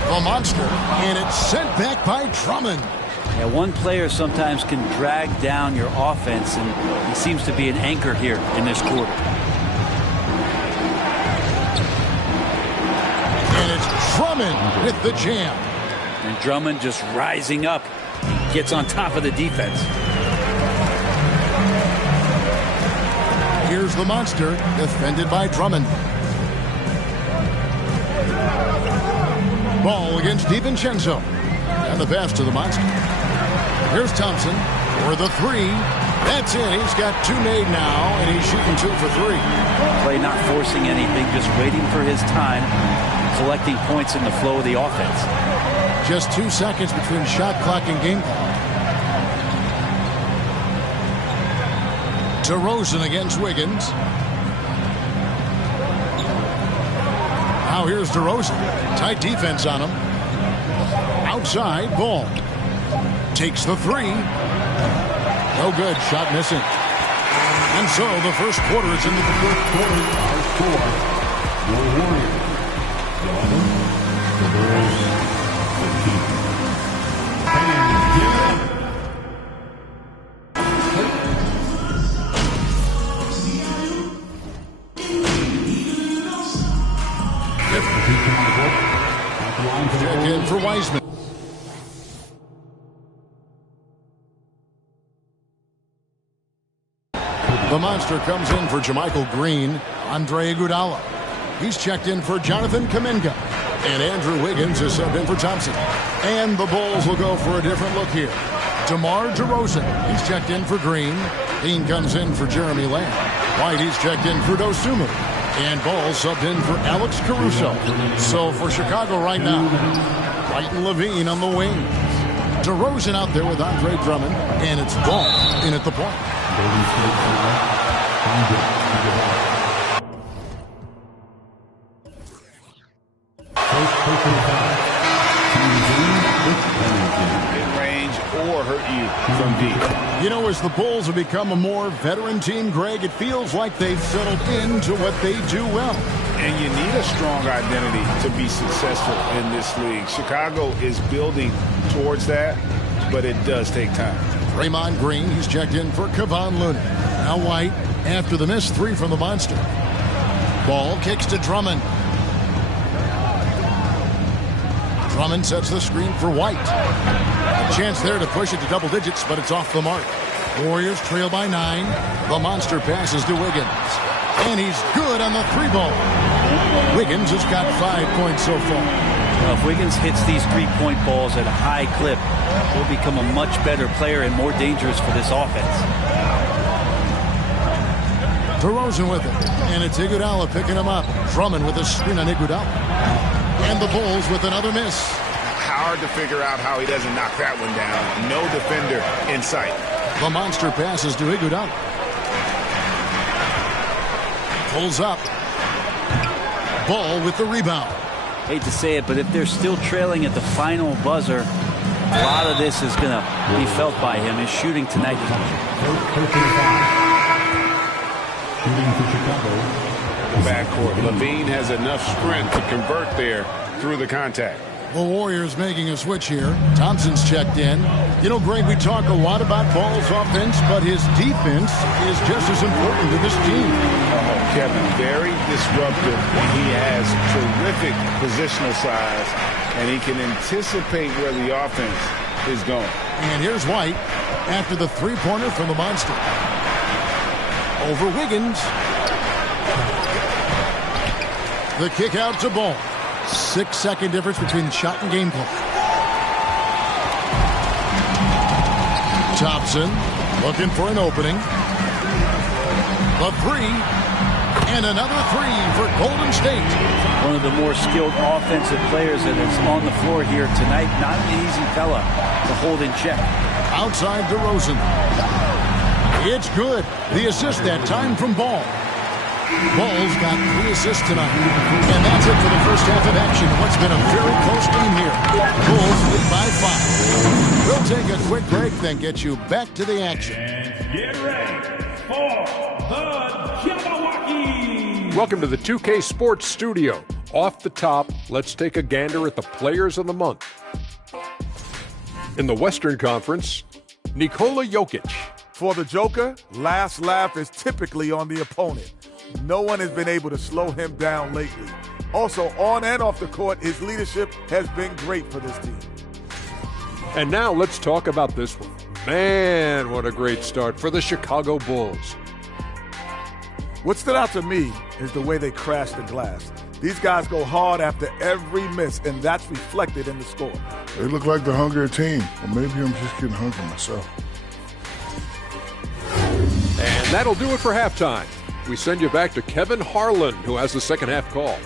The monster, and it's sent back by Drummond. Yeah, one player sometimes can drag down your offense, and he seems to be an anchor here in this quarter. And it's Drummond with the jam. And Drummond just rising up, gets on top of the defense. Here's the monster, defended by Drummond. Ball against DiVincenzo. And the pass to the monster. Here's Thompson for the 3. That's it. He's got 2 made now, and he's shooting 2 for 3. Klay not forcing anything, just waiting for his time, collecting points in the flow of the offense. Just 2 seconds between shot clock and game clock. DeRozan against Wiggins. Now here's DeRozan. Tight defense on him. Outside, Ball. Takes the 3. No good. Shot missing. And so the first quarter is into the fourth quarter. Our score, the Warriors 11, the Bulls 15. Check in for Wiseman. The monster comes in for JaMychal Green. Andre Iguodala. He's checked in for Jonathan Kuminga. And Andrew Wiggins is subbed in for Thompson. And the Bulls will go for a different look here. DeMar DeRozan. He's checked in for Green. Dean comes in for Jeremy Lamb. White, he's checked in for Dosunmu. And Ball subbed in for Alex Caruso. So for Chicago right now, White and Levine on the wings. DeRozan out there with Andre Drummond. And it's Ball in at the point. Mid-range or hurt you from deep. You know, as the Bulls have become a more veteran team, Greg, it feels like they've settled into what they do well. And you need a strong identity to be successful in this league. Chicago is building towards that, but it does take time. Draymond Green, he's checked in for Kevon Looney. Now White, after the missed 3 from the monster. Ball kicks to Drummond. Drummond sets the screen for White. A chance there to push it to double digits, but it's off the mark. Warriors trail by 9. The monster passes to Wiggins. And he's good on the 3-ball. Wiggins has got 5 points so far. Well, if Wiggins hits these 3-point balls at a high clip, he'll become a much better player and more dangerous for this offense. DeRozan with it. And it's Iguodala picking him up. Drummond with a screen on Iguodala. And the Bulls with another miss. Hard to figure out how he doesn't knock that one down. No defender in sight. The monster passes to Iguodala. Pulls up. Ball with the rebound. Hate to say it, but if they're still trailing at the final buzzer, a lot of this is going to be felt by him. His shooting tonight. Shooting for Chicago. Backcourt. Levine has enough strength to convert there through the contact. The Warriors making a switch here. Thompson's checked in. You know, Greg, we talk a lot about Ball's offense, but his defense is just as important to this team. Oh, Kevin, very disruptive. He has terrific positional size, and he can anticipate where the offense is gone. And here's White after the three-pointer from the Monster. Over Wiggins. The kick out to Ball. 6-second difference between shot and game clock. Thompson looking for an opening. The three. And another three for Golden State. One of the more skilled offensive players that is on the floor here tonight. Not an easy fella to hold in check. Outside DeRozan. It's good. The assist that time from Ball. Ball's got 3 assists tonight. And that's it for the first half of action. What's been a very close game here. Bulls lead by 5. We'll take a quick break, then get you back to the action. Get ready for the Jabberwocky. Welcome to the 2K Sports Studio. Off the top, let's take a gander at the players of the month. In the Western Conference, Nikola Jokic. For the Joker, last laugh is typically on the opponent. No one has been able to slow him down lately. Also, on and off the court, his leadership has been great for this team. And now let's talk about this one. Man, what a great start for the Chicago Bulls. What stood out to me is the way they crash the glass. These guys go hard after every miss, and that's reflected in the score. They look like the hungrier team, or maybe I'm just getting hungry myself. And that'll do it for halftime. We send you back to Kevin Harlan, who has the second half call.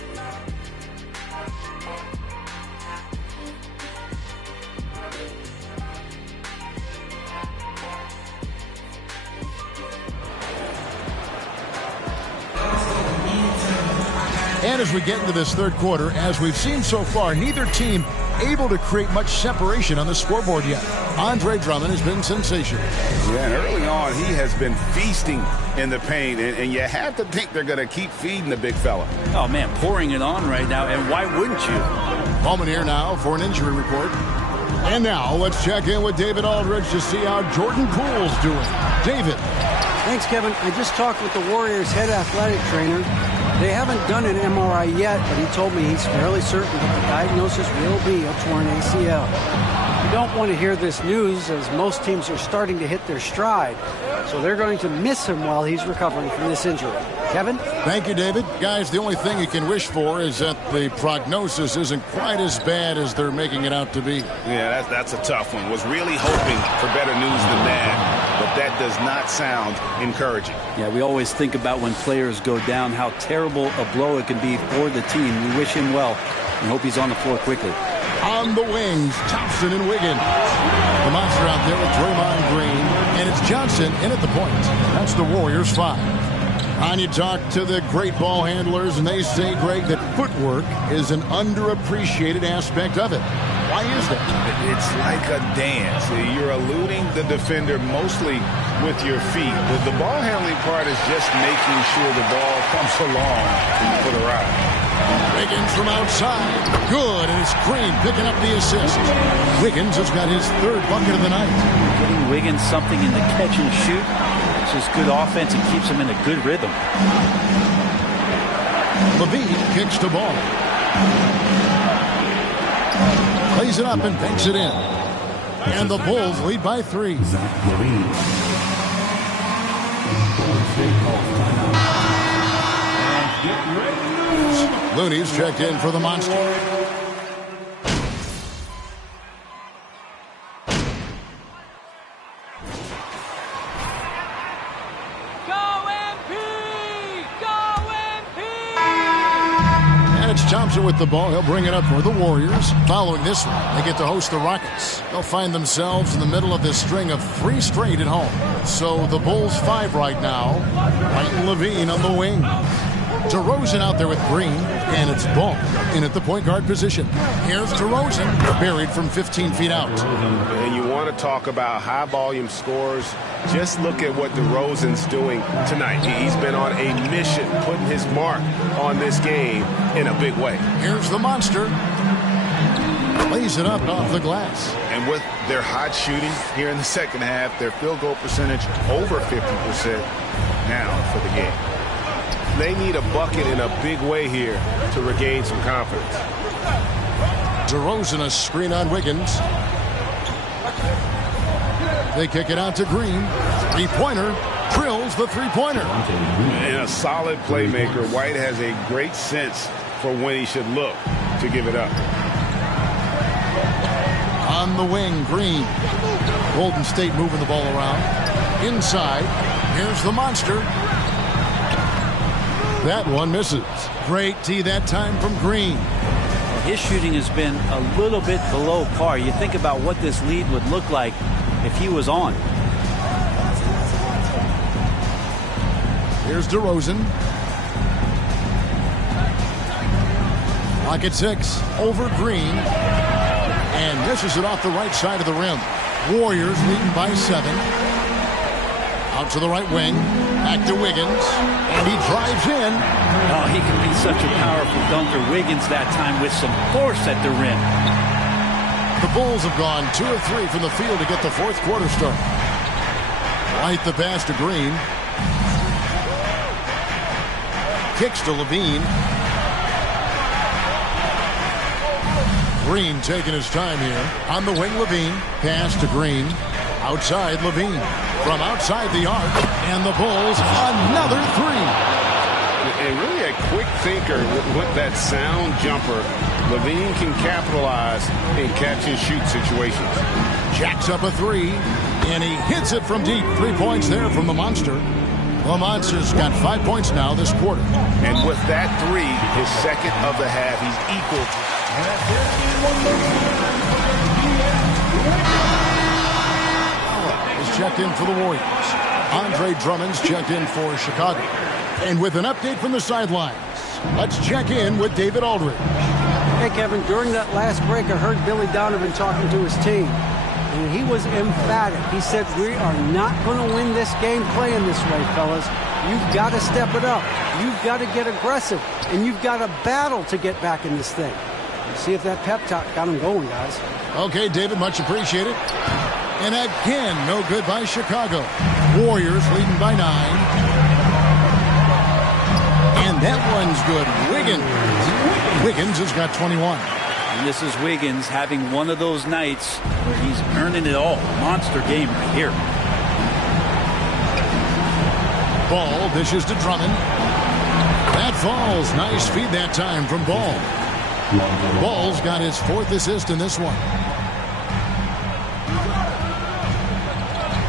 And as we get into this third quarter, as we've seen so far, neither team able to create much separation on the scoreboard yet. Andre Drummond has been sensational. Yeah, and early on, he has been feasting in the paint, and you have to think they're going to keep feeding the big fella. Oh, man, pouring it on right now, and why wouldn't you? Moment here now for an injury report. And now let's check in with David Aldridge to see how Jordan Poole's doing. David. Thanks, Kevin. I just talked with the Warriors' head athletic trainer. They haven't done an MRI yet, but he told me he's fairly certain that the diagnosis will be a torn ACL. You don't want to hear this news, as most teams are starting to hit their stride, so they're going to miss him while he's recovering from this injury. Kevin? Thank you, David. Guys, the only thing you can wish for is that the prognosis isn't quite as bad as they're making it out to be. Yeah, that's a tough one. Was really hoping for better news than that, but that does not sound encouraging. Yeah, we always think about when players go down, how terrible a blow it can be for the team. We wish him well and hope he's on the floor quickly. On the wings, Thompson and Wiggins. The Monster out there with Draymond Green, and it's Johnson in at the point. That's the Warriors 5. On you talk to the great ball handlers, and they say, Greg, that footwork is an underappreciated aspect of it. Why is that? It's like a dance. You're eluding the defender mostly with your feet. The ball handling part is just making sure the ball comes along for the ride. Wiggins from outside. Good, and it's Green picking up the assist. Wiggins has got his third bucket of the night. Getting Wiggins something in the catch and shoot. It's just good offense and keeps him in a good rhythm. LaVine kicks the ball. Plays it up and banks it in. And the Bulls lead by 3. Looney's checked in for the Monster. Thompson with the ball. He'll bring it up for the Warriors. Following this one, they get to host the Rockets. They'll find themselves in the middle of this string of 3 straight at home. So the Bulls 5 right now. White and LaVine on the wing. DeRozan out there with Green, and it's Ball in at the point guard position. Here's DeRozan, buried from 15 feet out. And you want to talk about high volume scores. Just look at what DeRozan's doing tonight. He's been on a mission, putting his mark on this game in a big way. Here's the Monster. Plays it up off the glass. And with their hot shooting here in the second half, their field goal percentage over 50% now for the game. They need a bucket in a big way here to regain some confidence. DeRozan a screen on Wiggins. They kick it out to Green. Three-pointer. Drills the three-pointer. And a solid playmaker, White has a great sense for when he should look to give it up. On the wing, Green. Golden State moving the ball around. Inside. Here's the monster. That one misses. Great tee that time from Green. His shooting has been a little bit below par. You think about what this lead would look like if he was on. Here's DeRozan. Clock at 6. Over Green. And misses it off the right side of the rim. Warriors leading by 7. Out to the right wing. Back to Wiggins. And he drives in. Oh, he can be such a powerful dunker. Wiggins that time with some force at the rim. The Bulls have gone 2 of 3 from the field to get the fourth quarter start. White the pass to Green. Kicks to Levine. Green taking his time here. On the wing, Levine. Pass to Green. Outside, Levine. From outside the arc. And the Bulls, another three. And really a quick thinker with that sound jumper. Levine can capitalize in catch-and-shoot situations. Jacks up a three. And he hits it from deep. 3 points there from the Monster. The Monster's got 5 points now this quarter. And with that three, his second of the half, he's equal to. Is checked in for the Warriors. Andre Drummond's checked in for Chicago. And with an update from the sidelines, let's check in with David Aldridge. Hey, Kevin, during that last break, I heard Billy Donovan talking to his team. And he was emphatic. He said, we are not going to win this game playing this way, fellas. You've got to step it up. You've got to get aggressive. And you've got to battle to get back in this thing. See if that pep talk got him going, guys. Okay, David, much appreciated. And again, no good by Chicago. Warriors leading by 9. And that one's good. Wiggins has got 21. And this is Wiggins having one of those nights where he's earning it all. Monster game right here. Ball dishes to Drummond. That falls. Nice feed that time from Ball. Ball's got his 4th assist in this one.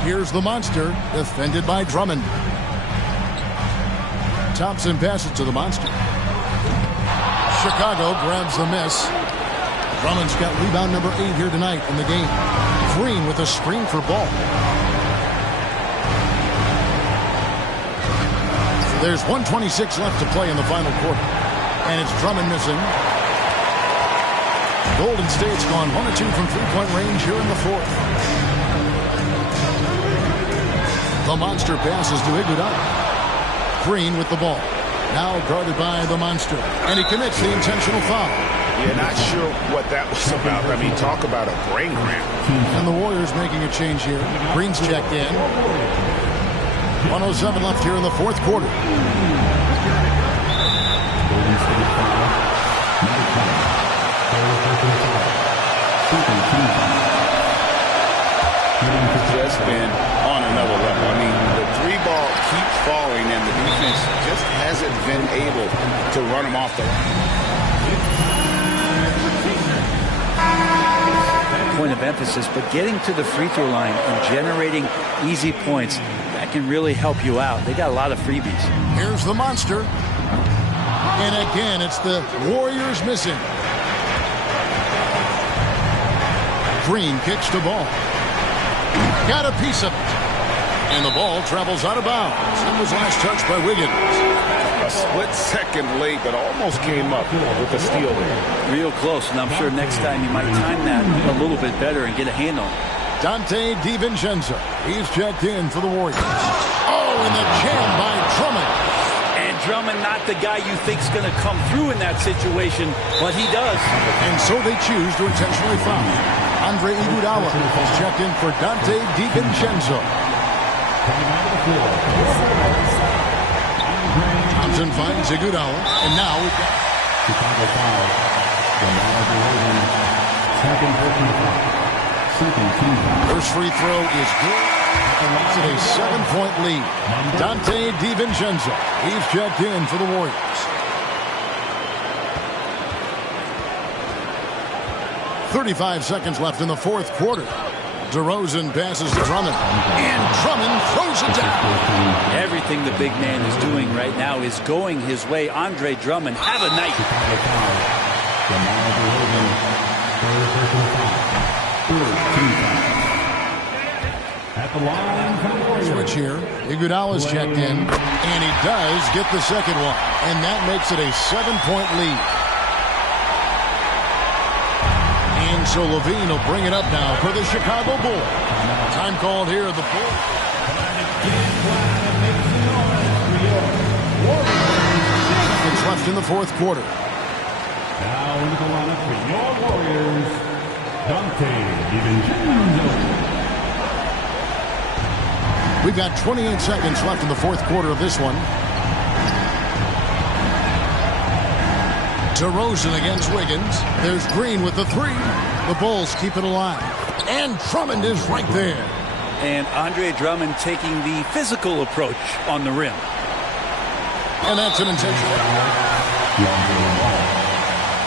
Here's the Monster, defended by Drummond. Thompson passes to the Monster. Chicago grabs the miss. Drummond's got rebound number 8 here tonight in the game. Green with a screen for Ball. There's 1:26 left to play in the final quarter. And it's Drummond missing. Golden State's gone 1 of 2 from three-point range here in the 4th. The Monster passes to Iguodala. Green with the ball. Now guarded by the Monster. And he commits the intentional foul. Yeah, not sure what that was about. I mean, talk about a brain cramp. And the Warriors making a change here. Green's checked in. 1:07 left here in the 4th quarter. Just been on another level. I mean, the 3 ball keeps falling, and the defense just hasn't been able to run them off the Point of emphasis, but getting to the free throw line and generating easy points, that can really help you out. They got a lot of freebies. Here's the Monster. And again, it's the Warriors missing. Green kicks to Ball. Got a piece of it. And the ball travels out of bounds. It was last touched by Wiggins. A split second late, but almost came up with a steal there. Real close, and I'm sure next time you might time that a little bit better and get a handle. Dante DiVincenzo. He's checked in for the Warriors. Oh, and the jam by Drummond. And Drummond not the guy you think's going to come through in that situation, but he does. And so they choose to intentionally foul. Andre Iguodala is checked in for Dante DiVincenzo. Thompson finds Iguodala, and now we've got Chicago foul. DeMar DeRozan, second personal foul. second team foul. First free throw is good. It's a 7-point lead. Dante DiVincenzo. He's checked in for the Warriors. 35 seconds left in the fourth quarter. DeRozan passes to Drummond. And Drummond throws it down. Everything the big man is doing right now is going his way. Andre Drummond, have a night. DeMar DeRozan, third personal foul. Third team foul. At the line for the Warriors. Switch here. Iguodala's checked in. And he does get the second one. And that makes it a 7-point lead. And so Levine will bring it up now for the Chicago Bulls. Time called here, the Bulls. Seconds left in the fourth quarter. Now into the lineup for your Warriors, Dante DiVincenzo. We've got 28 seconds left in the fourth quarter of this one. DeRozan against Wiggins. There's Green with the three. The Bulls keep it alive. And Drummond is right there. And Andre Drummond taking the physical approach on the rim. And that's an intentional.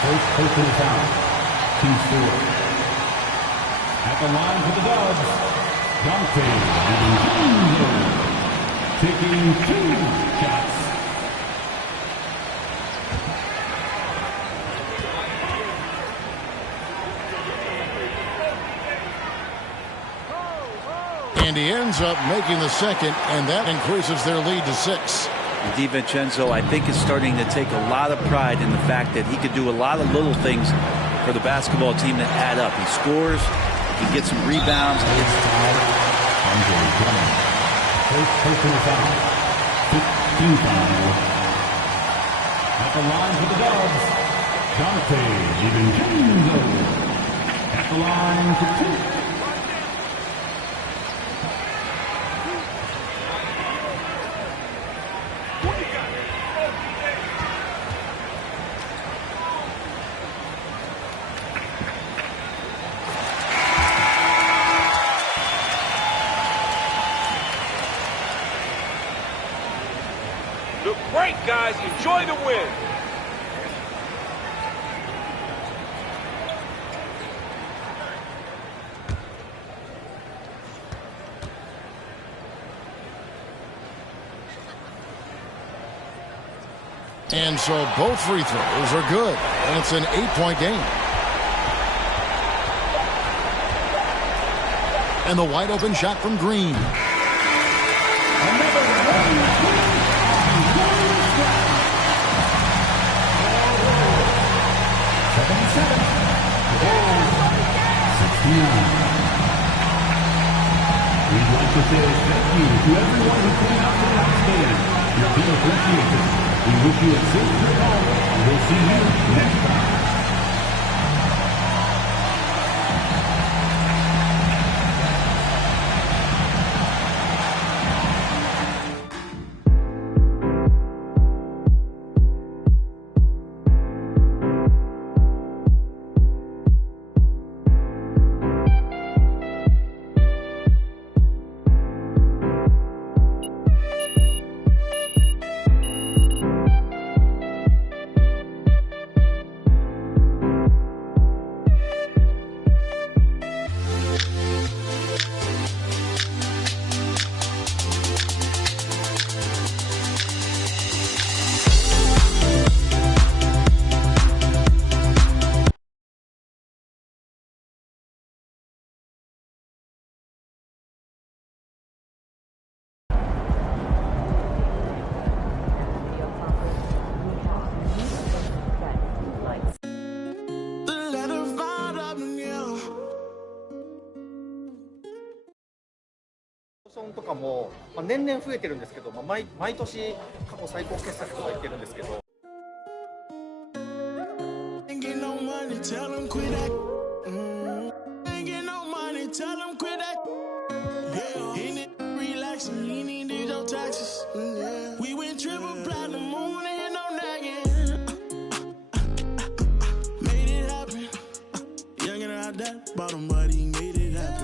First personal foul. Team score. At the line for the Dubs, Dante DiVincenzo taking 2 shots. And he ends up making the second, and that increases their lead to 6. DiVincenzo, I think, is starting to take a lot of pride in the fact that he could do a lot of little things for the basketball team that add up. He scores, he gets some rebounds. First personal foul. 15 foul. At the line for the Dubs, Dante DiVincenzo. At the line for 2. Look great, guys. Enjoy the win. And so both free throws are good. And it's an 8-point game. And the wide open shot from Green. We'd like to say thank you to everyone who came out to tonight's game. Your team appreciates it. We wish you a safe trip home, and we'll see you next time.とかも、年々増えてるんですけど、毎年過去最高傑作とか言ってるんですけど。Bottom, but he made it happen.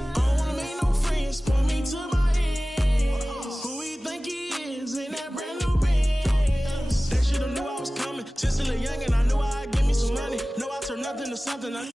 into something.